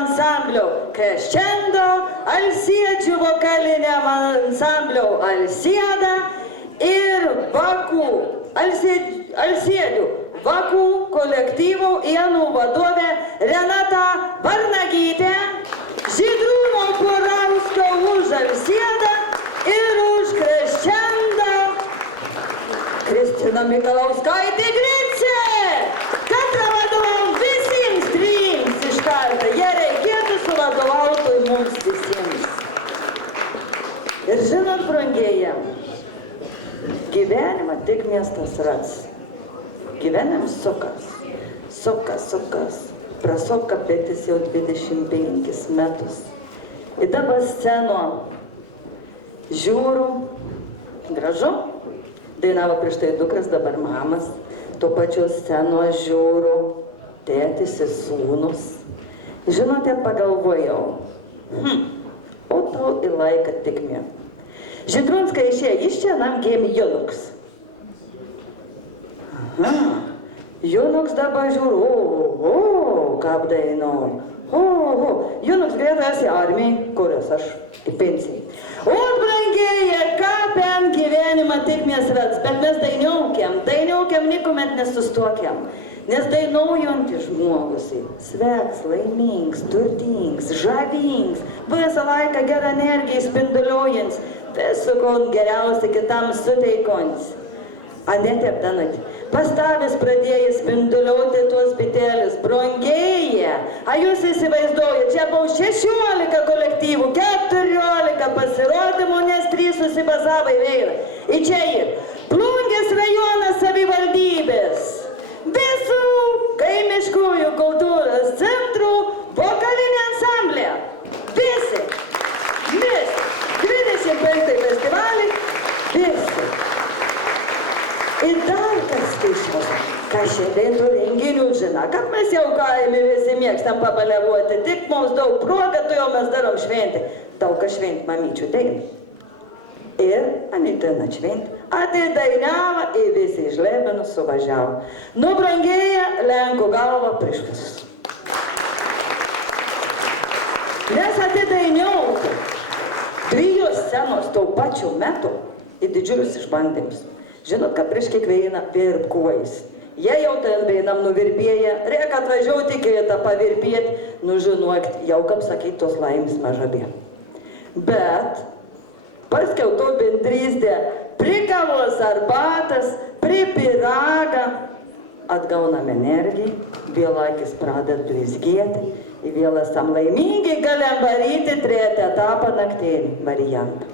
ansamblio Crescendo, Alsėdžių vokaliniam ansamblio Alsėda ir Alsėdžių vakų kolektyvų Ienų vadovė Renata Varnagytė, Žydrūno Porauskio už Alsėdą ir už Crescendo Kristina Mikalauskaitė Gricė, kad vadovavom visiems trims iš karto. Jie reikėtų suvadovauti mums visiems. Ir žinot, brangieji, gyvenimą tik miestas ras. Gyvenimas sukas. Prasuka pėtis jau 25 metus. Ir dabar sceno žiūriu, gražu. Dainavo prieš tai dukras, dabar mamas. Tuo pačiu sceno žiūriu, tėtis ir sūnus. Žinote, pagalvojau, o tau į laiką tikmė. Žydrunska išėjo, iš čia nam gėmė Jonuks. Jonuks dabar žiūriu, kaip dainuoju. Jonuks greitai esi armijai, kurios aš į pensiją. O, brangieji, ką pen gyvenimą tik mes vets, bet mes dainiaukiam, nikuomet nesustokiam. Nes dainuojantis žmogus, sveks, laimings, turtings, žavings, visą laiką gerą energiją spinduliuojant, visu ko geriausia kitam suteikant. Anetė Abdanut, pastavęs pradėjai spinduliuoti tuos bitėlis, brangieji, a jūs įsivaizduojate, čia buvo 16 kolektyvų, 14 pasirodymų, nes 3 susibazavo į vėrą. Ir čia ir Plungės rajonas savivaldybės, visų kaimiškųjų kultūros centrų vokalinė ansamblė. Visi. 25 festivalį, visi. Ir dar kas skaičiaus, ką šiandien tų renginių žino, kad mes jau kaime visi mėgstam pabalevuoti, tik mums daug progą, tu jau mes darom šventį. Daug ką šventį mamyčių dainai. Ir Anitina šventį atidainavo ir visi išlebino suvažiavo. Nubrangėja Lenkų galva prieš visus. Nes atidainiauti 2 scenos tuo pačiu metu į didžiulius išbandymus. Žinot, kad prieš kiekvieną virpkuojus. Jie jau ten vienam nuvirpėja, reikia atvažiuoti kitą pavirpėti, žinokit, jau kaip sakyti, tos laimės mažabė. Bet paskiau to bendrystė, prie kavos arbatas, prie pyragą, atgaunam energiją, vėl akis pradeda blizgėti, ir vėl esam laimingi, galim varyti 3 etapą naktinį variantą.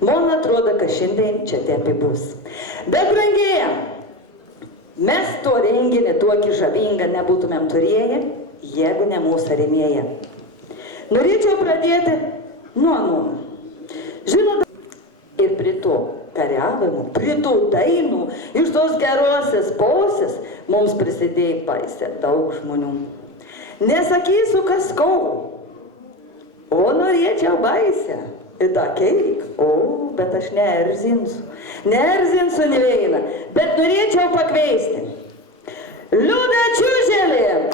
Man atrodo, kad šiandien čia taip bus. Bet, brangieji, mes to renginį tokį žavingą nebūtumėm turėję, jeigu ne mūsų rėmėjai. Norėčiau pradėti nuo. Žinot, ir prie to kariavimų, prie to dainų, iš tos gerosios posės mums prisidėjo paisė daug žmonių. Nesakysiu, kas kau, o norėčiau baisę. Ir tą keik, bet aš neerzinsiu ne vieną, bet norėčiau pakviesti. Liuda Čiuželė,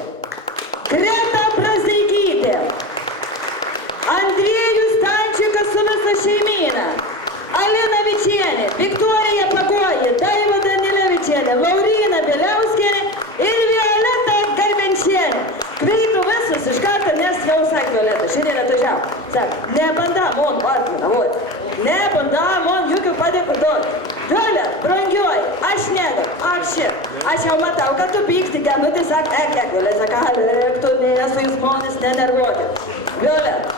Greta Brazeikytė, Andriejus Stančiukas su visa šeimyna, Alina Vičienė, Viktorija Pagoji, Daiva Danilevičienė, Laurina Bieliauskienė ir Violeta Garbenčienė. Kveitų visus iš karto, nes jau sakė Violeta, šiandien atvažiavo. Sako, nebandam, on atmina, vod. Nebandam, on jokių padėkų duot. Violeta, brangioji, aš negam, aš jau matau, kad tu pyksti, nu tai sak, Violeta, sako, tu nesu jūs žmonės, nenervuokit. Violeta.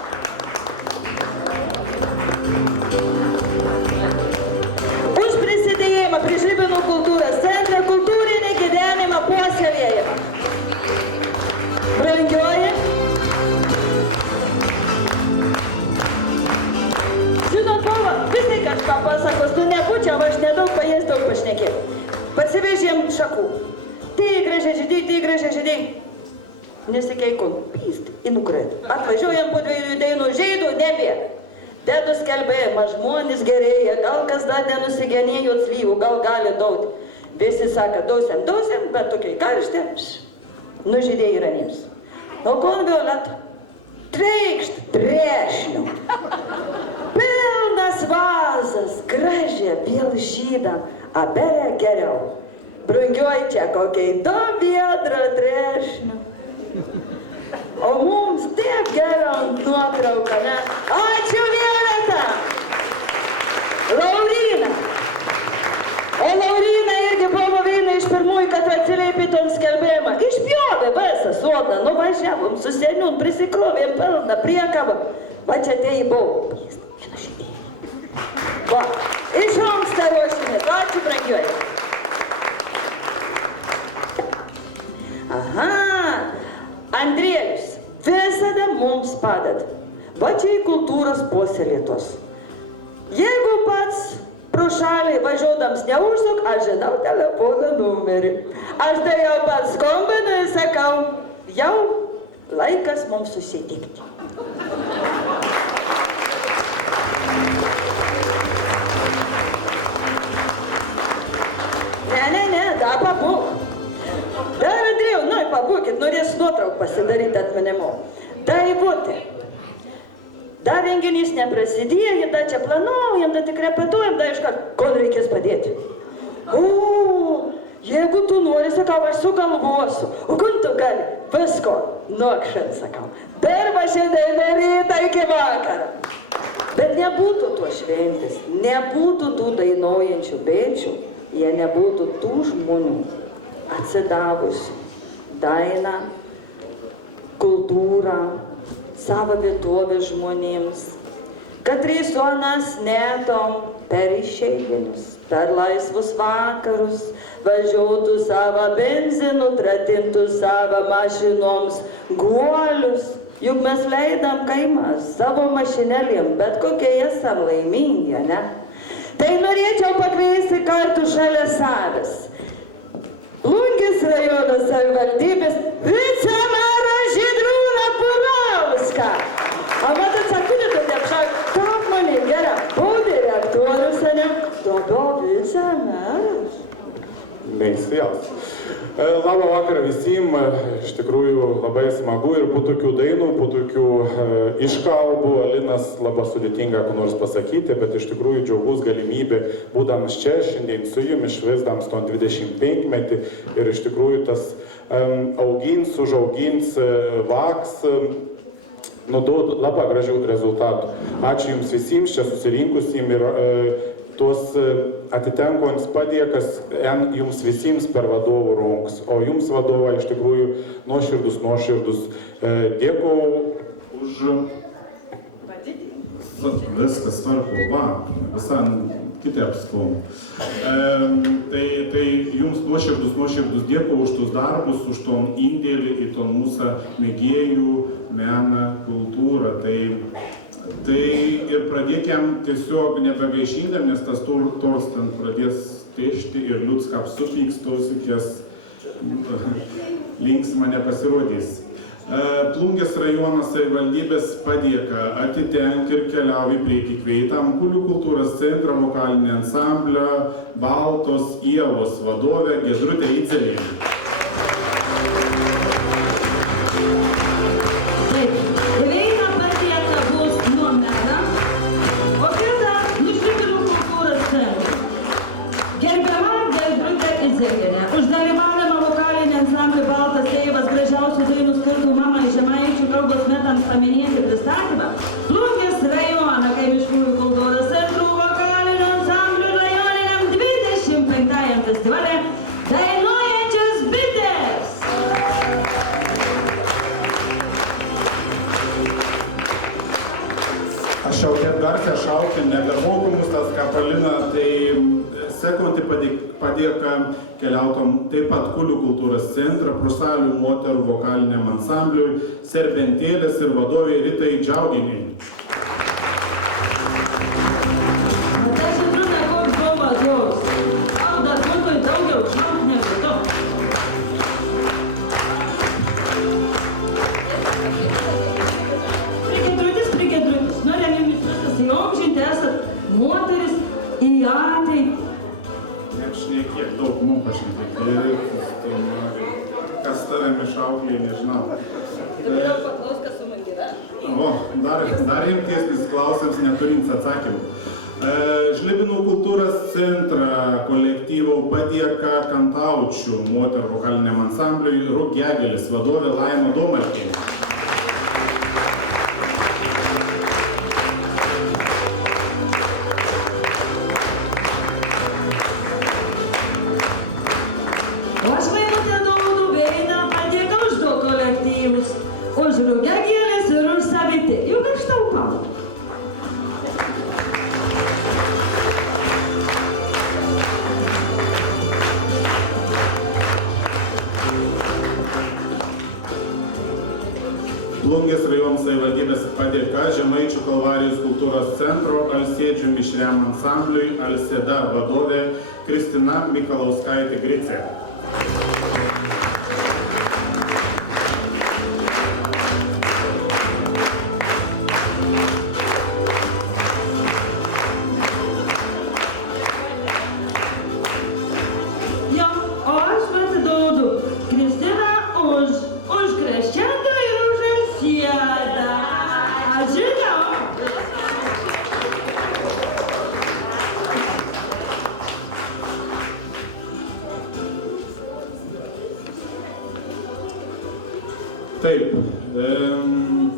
Už prisidėjimą prie Žlibinų kultūros centre kultūrinį gyvenimą puoselėjimą. Brangioji. Žinot, Pava, visai kažką pasakos, tu nebūčiau, aš nedaug paės, daug pašnekėjau. Pasivežėm šakų. Tai gražiai žydai. Nesikeikom, pyst, į nukret. Atvažiuojam po 2 dainų, žydų, nebėg. Dedu skelbėjimą, žmonės gerėja, gal kas dar nenusigenėjo slyvų, gal gali daut. Visi sako, duosim, bet tokiai karštė, nužydėjai ranims. O kon Violeta, Treikšt trešnių. Pilnas vazas, gražią pilžydą, aberė geriau. Brangioj čia kokiai 2 viedro trešnių. O mums tiek gero nuotrauką, ne? Ačiū Violeta! Laurina! O Laurina irgi buvo viena iš pirmųjų, kad atsiliepė ton skelbėjimą. Išpjovė visą sodą, nuvažiavom su seniun, prisikrovėm pilną priekabą. Va čia tie buvo. Va, iš anksto ruošimės. Ačiū, brangioji. Aha, Andriejus visada mums padeda. Va čia į kultūros puoselėtos. Jeigu pats pro šalį važiuodams neužsuk, aš žinau telefono numerį. Aš tai jau pats skambinu ir sakau, jau laikas mums susitikti. Ne, dar pabūk. Dar Andriejau, pabūkit, norės nuotrauk pasidaryti atminimo. Daivutė. Dar renginys neprasidėjo, dar čia planuojam, dar tik repetuojam, dar iškart, kol reikės padėti. O, jeigu tu nori, sakau, aš sugalvosiu. O kun tu gali? Visko, nuokšant, sakau. Dirba šiandien nuo ryto iki vakaro. Bet nebūtų to šventės, nebūtų tų dainuojančių bėčių, jie nebūtų tų žmonių atsidavusių dainą, kultūrą, savo vietovę žmonėms, kad reisuonas netom per išeiginius, per laisvus vakarus, važiuotų savo benzinų, tratintų savo mašinoms guolius, juk mes leidam kaimą savo mašinėlėm, bet kokie esam laimingi, ne? Tai norėčiau pakviesti kartu šalia savęs Plungės rajono savivaldybės vicemerą Žydrūną Purauską. A matot, sakyti, tu nepšak, kaip mane gera, buvo direktorius, ne? Dabar vicemeras. Neįsijausiu. Labą vakarą visiems, iš tikrųjų labai smagu ir po tokių dainų, po tokių iškalbų, Alinas labai sudėtinga ko nors pasakyti, bet iš tikrųjų džiaugus galimybė, būdamas čia šiandien su jumis, švesdams ton 25-metį ir iš tikrųjų tas užaugins vaks, duod labai gražių rezultatų. Ačiū jums visiems čia susirinkusiems ir tuos atitenkons padėkas jums visiems per vadovų rungs, o jums vadovai iš tikrųjų nuoširdus. Dėkau už... Viskas tvarko, va, visą kitą apskom. Tai jums nuoširdus dėkau už tus darbus, už ton indėlį į ton mūsų mėgėjų, meną, kultūrą. Tai ir pradėkiam tiesiog nebegaišindam, nes tas tors ten pradės tešti ir liucka apsupyks, tosikės linksma nepasirodys. Plungės rajono savivaldybės padėka atitenka ir keliauja į priekį kveitam Kulių kultūros centro vokalinį ansamblio Baltos Ievos vadovę Giedrutę Idzelienę. Už dalyvavimą vokalinį ansamblį Baltas Ievas gražiausių dainų skirtų mamai žemaičių kalbos metams paminėti pristatymą Plungės rajono kaimiškųjų kultūros centrų vokalinio ansamblio rajoniniam 25-ajam festivale Dainuojančios bitės. Aš jau kaip garkę šaukia, nebemokamus tas kapalina, tai sekanti padėka keliautom taip pat Kulių kultūros centrą, Prusalių moterų vokaliniam ansambliui, Serbentėlės ir vadovai Ritai Džiauginiai. Tai Žydrūne, koks buvo vadovas? Gal dar būtų daugiau, žinok, nebūtų. Prigedrutis. Norėjom jums viskas įaukšinti, esat moteris į ateitį. Nešnekėk daug pašnekėk, kas tavimi šauklė, nežinau. Galiu paklaus, kas su man gyvena? dar rimtesnis klausimas neturint atsakymų. Žlibinų kultūros centrą kolektyvų padėka Kantaučių moterų vokaliniam ansambliui Rugiagelis vadovė Laima Domarkienė. O aš Vainutė Dauduveina padėka už du kolektyvus, už Rugiagėlės ir už Savitį. Juk aš taupau. Plungės rajono savivaldybės padėka Žemaičių Kalvarijos kultūros centro Alsėdžių mišriam ansambliui Alsėda vadovė Kristina Mikalauskaitė Gricė. Jo, o aš pasiduodu Kristina už Kreščendą ir už Alsėdą. Žinau. Taip,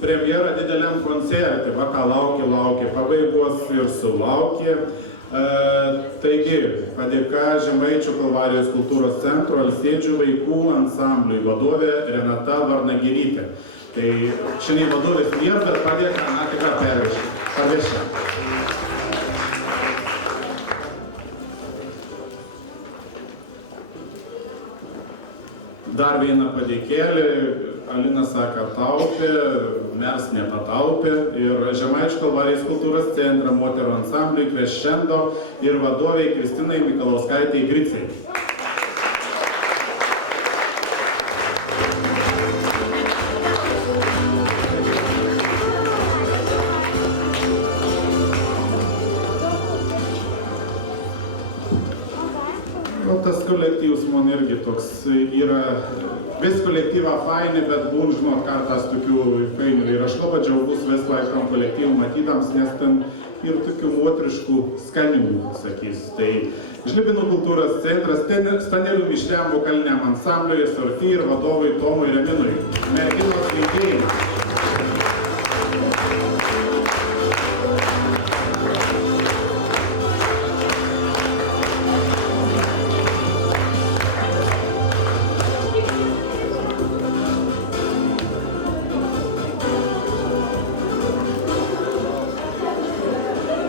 premjera dideliam koncerte, va ką laukė, pabaigos ir sulaukė. Taigi, padėka Žemaičių Kalvarijos kultūros centro Alsėdžių vaikų ansambliui vadovė Renata Varnagirytė. Tai šiandien vadovės nėra, bet padėka, na, tikrai parvešė. Dar vieną padėkėlį, Alina sako, taupė, mes nepataupė ir Žemaičių Kalvarijos kultūros centro moterų ansambliui Kreščendo ir vadoviai Kristinai Mikalauskaitei Gricei. Tas kolektyvas man irgi toks yra, vis kolektyva faini, bet būn, žinot, kartas tokių fainų. Ir aš labai džiaugus vis laikom kolektyvų matydams, nes ten ir tokių moteriškų skanių, sakys. Tai Žlibinų kultūros centras Stanelių mišriam vokaliniam ansambliui ir Sorti ir vadovui Tomui Reminui. Merginos linkėjimas.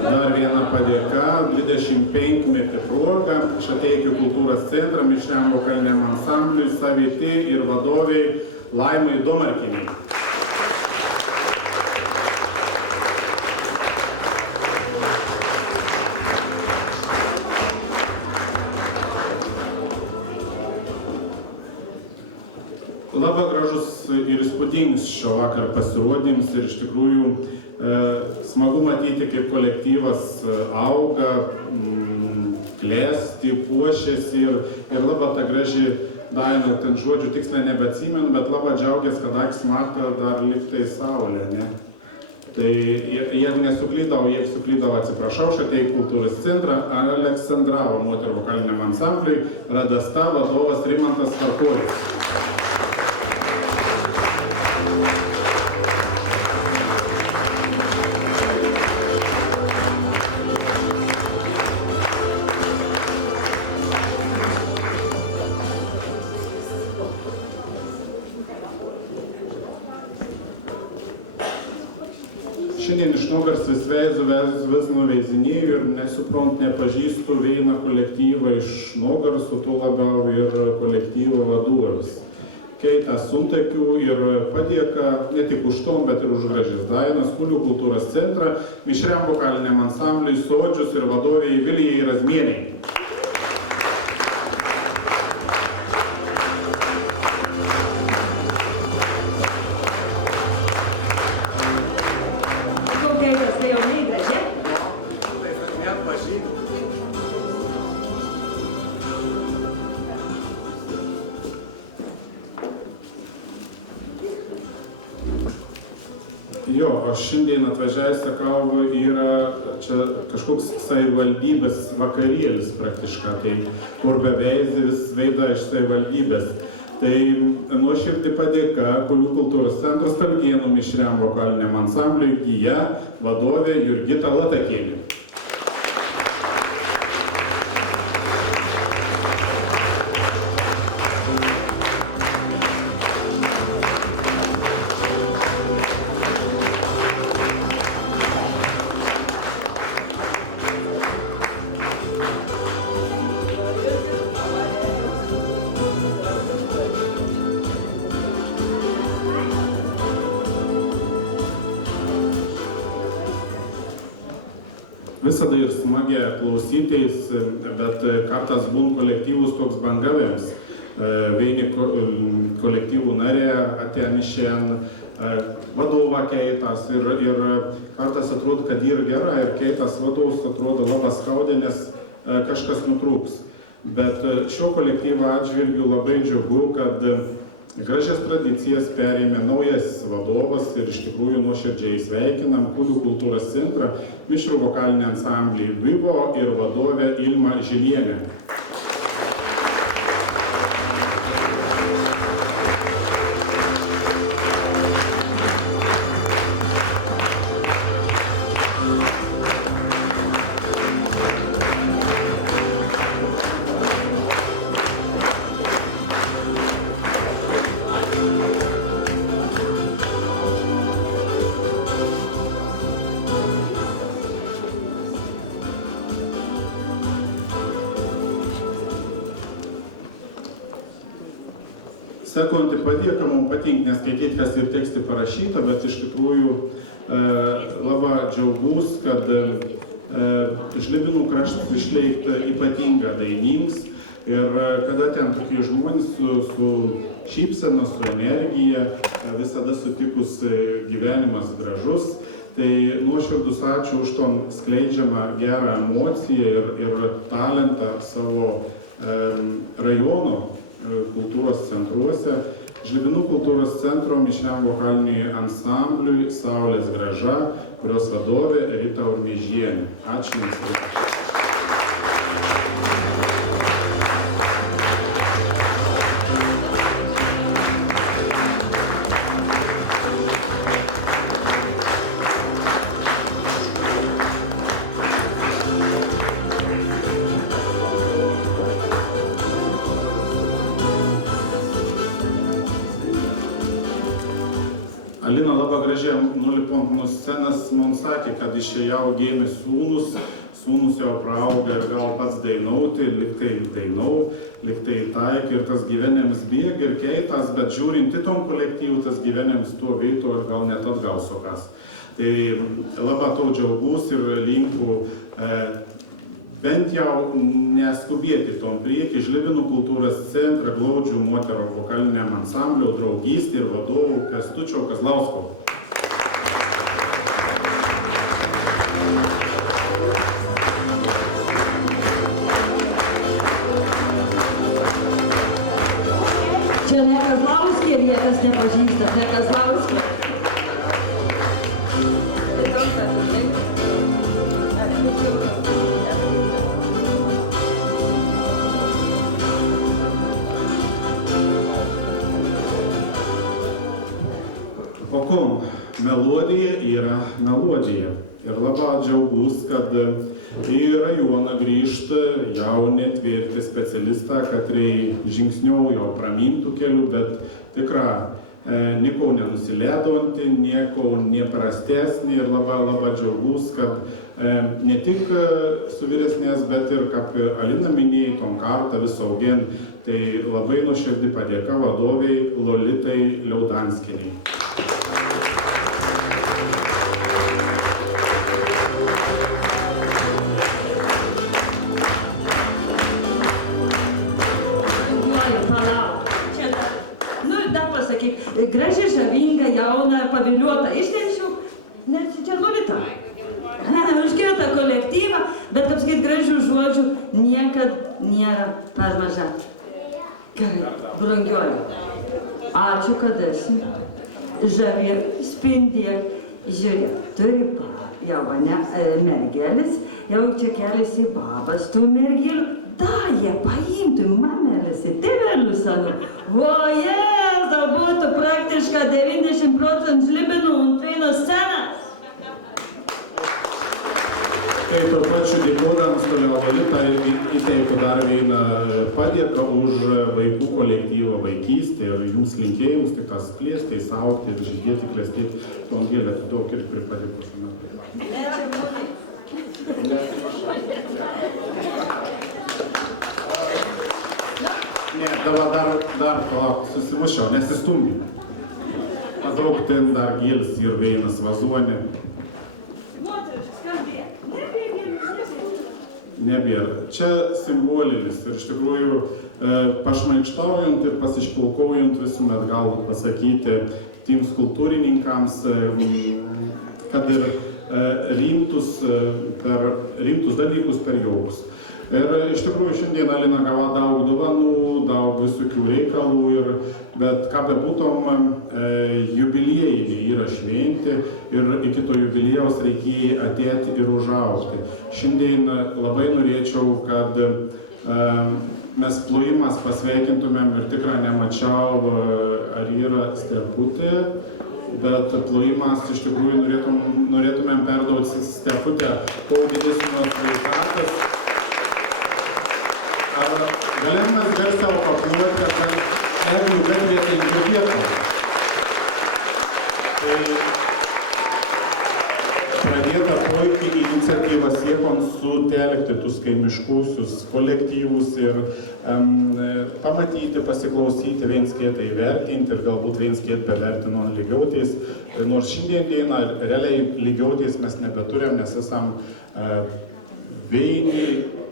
Dar viena padėka, 25-metį proga, Šateikių kultūros centro mišriam vokaliniam ansambliui Savitį ir vadoviai Laimai Domarkienei. Labai gražus ir įspūdingas šio vakar pasirodymas ir iš tikrųjų smagu matyti, kaip kolektyvas auga, klesti, puošiasi ir labai ta graži daina, ten žodžių tiksliai nebeatsimenu, bet labai džiaugiasi, kad akis matė dar lygtai saulė, ne? Tai jeigu nesuklydau, atsiprašau, Šateikių kultūros centrą Aleksandravo moterų vokaliniam ansambliui Radasta vadovas Rimantas Karkoris. Šiandien iš Nogarsvės veizu vis nuveizinėjau ir nepažįstu vieną kolektyvą iš Nogarsų, tuo labiau ir kolektyvo vadovus. Keitą Suntakių ir padėka ne tik už tom, bet ir už gražias dainas, Kulių kultūros centrą, mišriam vokaliniam ansambliui Sodžius ir vadoviai Vilijai Razmieniai. Jo, aš šiandien atvažiavęs, sakau, yra čia kažkoks savivaldybės vakarėlis praktiškai, tai kur beveik vis veida iš savivaldybės. Tai nuoširdį padėka Kulių kultūros centro Stalgėnų mišriam vokaliniam ansambliui Gija vadovė Jurgita Latakėlė. Visada ir smagia klausytis, bet kartas būn kolektyvus toks bangavėms. Vieni kolektyvų narė atėmė šiandien vadovą keitas ir kartas atrodo, kad yra gera ir keitas vadovas atrodo labai skaudė, nes kažkas nutrūks. Bet šio kolektyvo atžvilgiu labai džiugu, kad gražias tradicijas perėmė naujas vadovas ir iš tikrųjų nuoširdžiai sveikinam Kulių kultūros centrą mišrų vokalinį ansamblį Vivo ir vadovę Ilmą Žilienę. Sekundį padėka mums patinka neskaityti, kas ir tekste parašyta, bet iš tikrųjų labai džiaugus, kad Žlibinų kraštas išleikta ypatinga dainings ir kada ten tokie žmonės su šypsena, su energija, visada sutikus gyvenimas gražus. Tai nuoširdus ačiū už ton skleidžiamą gerą emociją ir talentą savo rajono kultūros centruose. Žlibinų kultūros centro mišriam vokaliniui ansambliui Saulės graža, kurios vadovė Rita Urmėžienė. Ačiū Jums. Alina labai gražiai nulipant nuo scenas mums sakė, kad išėjau gėmė sūnus jau praauga ir gal pats dainauti, liktai dainau, liktai taik ir tas gyvenimas bėga ir keitas, bet žiūrint į tom kolektyvų, tas gyvenimas tuo veito ir gal net atgal sukas. Tai labai to džiaugus ir linku bent jau neskubėti tom priekį Žlibinų kultūros centrą glaudžių moterų vokaliniam ansamblio draugystė ir vadovų Kęstučio Kazlausko. Čia ne Kazlauskė ir niekas nepažįsta, ne Kazlauskė. Okom, melodija yra melodija. Ir labai džiaugus, kad į rajoną grįžta jauni tvirti specialistą, katrai žingsniaujo pramintų kelių, bet tikrai nieko nenusiledonti, nieko neprastesnį ir labai džiaugus, kad ne tik su vyresnės, bet ir, kaip Alina minėjai, tom kartą visą augin, tai labai nuoširdį padėka vadoviai Lolitai Liaudanskienei. Graži, žavinga, jauna, paviliuota. Ištemšiu, nes čia Lolita. Už kitą kolektyvą, bet kaip sakyt, gražių žodžių niekad nėra per maža. Gerai, brangioji. Ačiū, kad esi. Žavi, spindėk. Žiūrėk, turi jau mergelis, jau čia keliasi babas tų mergelių. Da, jie paimtų mamelis į tėvelius savo. O Jėzau, būtų praktiškai 90% žlibinų ant vieno scenas. Tai tuo pačiu dėkodamas toliau Lolita įteikiu dar vieną padėką už vaikų kolektyvą vaikystę ir jums linkėjimus, tik tas plėsti, saugti ir žydėti, klestėti. Tu Angelė, tu daug ir pripadėkos. Ne, dar palauk, susimušiau, nesistumbi. Maždaug ten dar gėlis ir veinas vazuonė. Nebėra. Čia simbolinis ir iš tikrųjų pašmaikštaujant ir pasišpilkaujant visuomet galbūt pasakyti tiems kultūrininkams, kad ir rimtus dalykus per jaukus. Ir iš tikrųjų šiandien Alina gavo daug dovanų, daug visokių reikalų, bet ką bebūtum, jubiliejai yra šventi ir iki to jubiliejaus reikėjo atėti ir užaugti. Šiandien labai norėčiau, kad mes plojimas pasveikintumėm ir tikrai nemačiau, ar yra Stefutė, bet plojimas iš tikrųjų norėtumėm perduoti Stefutę kuo didesnės sveikatos. Ar galėtume garsiau paploti, kad jeigu gatvėje vietos. Tai pradėta puikiai iniciatyva siekant sutelkti tus kaimiškusius kolektyvus ir pamatyti, pasiklausyti, viens kitą įvertinti ir galbūt viens kitą bevertinant lygiautis. Nors šiandien dieną realiai lygiautis mes nebeturim, nes esam vieni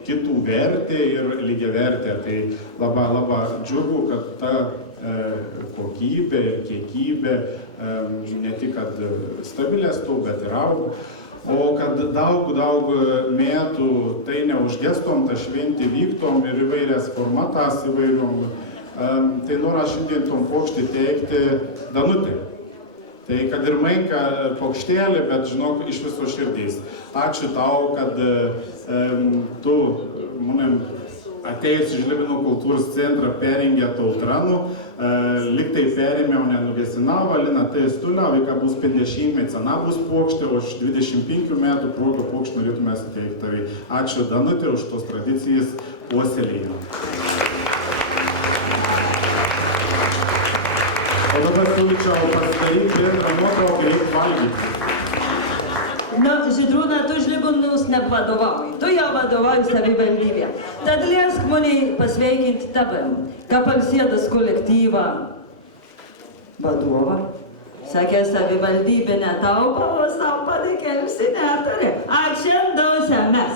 kitų vertė ir lygiavertė. Tai labai džiugu, kad ta kokybė ir kiekybė ne tik kad stabilėstų, bet ir auga. O kad daug metų tai neužgestom, tą šventį vyktom ir įvairias formatas įvairiom, tai noriu šiandien tom pokštį teikti Danutė. Tai kad ir menka pokštėlė, bet žinok, iš viso širdys. Ačiū tau, kad tu manim atėjus iš Žlibinų kultūros centrą perengė tautranų, liktai perėmė, o nenugesinavo, Alina tai stuliavo, kai bus 50 metų sena bus pokštė, o iš 25 metų progą pokštį norėtume suteikti tavai. Ačiū Danutė už tos tradicijas puoselėjimą. O dabar siūlyčiau pasidaryti bendrą nuotrauką ir valgyti. Na, Žydrūna, tu Žlibinus nevadovauji, tu jau vadovauji savivaldybė. Tad liesk mane pasveikinti tave, Kapalsėdos kolektyvą vadovą. Sakė, savivaldybė netaupa, o savo padėkėliusi neturi. Šiandien mes.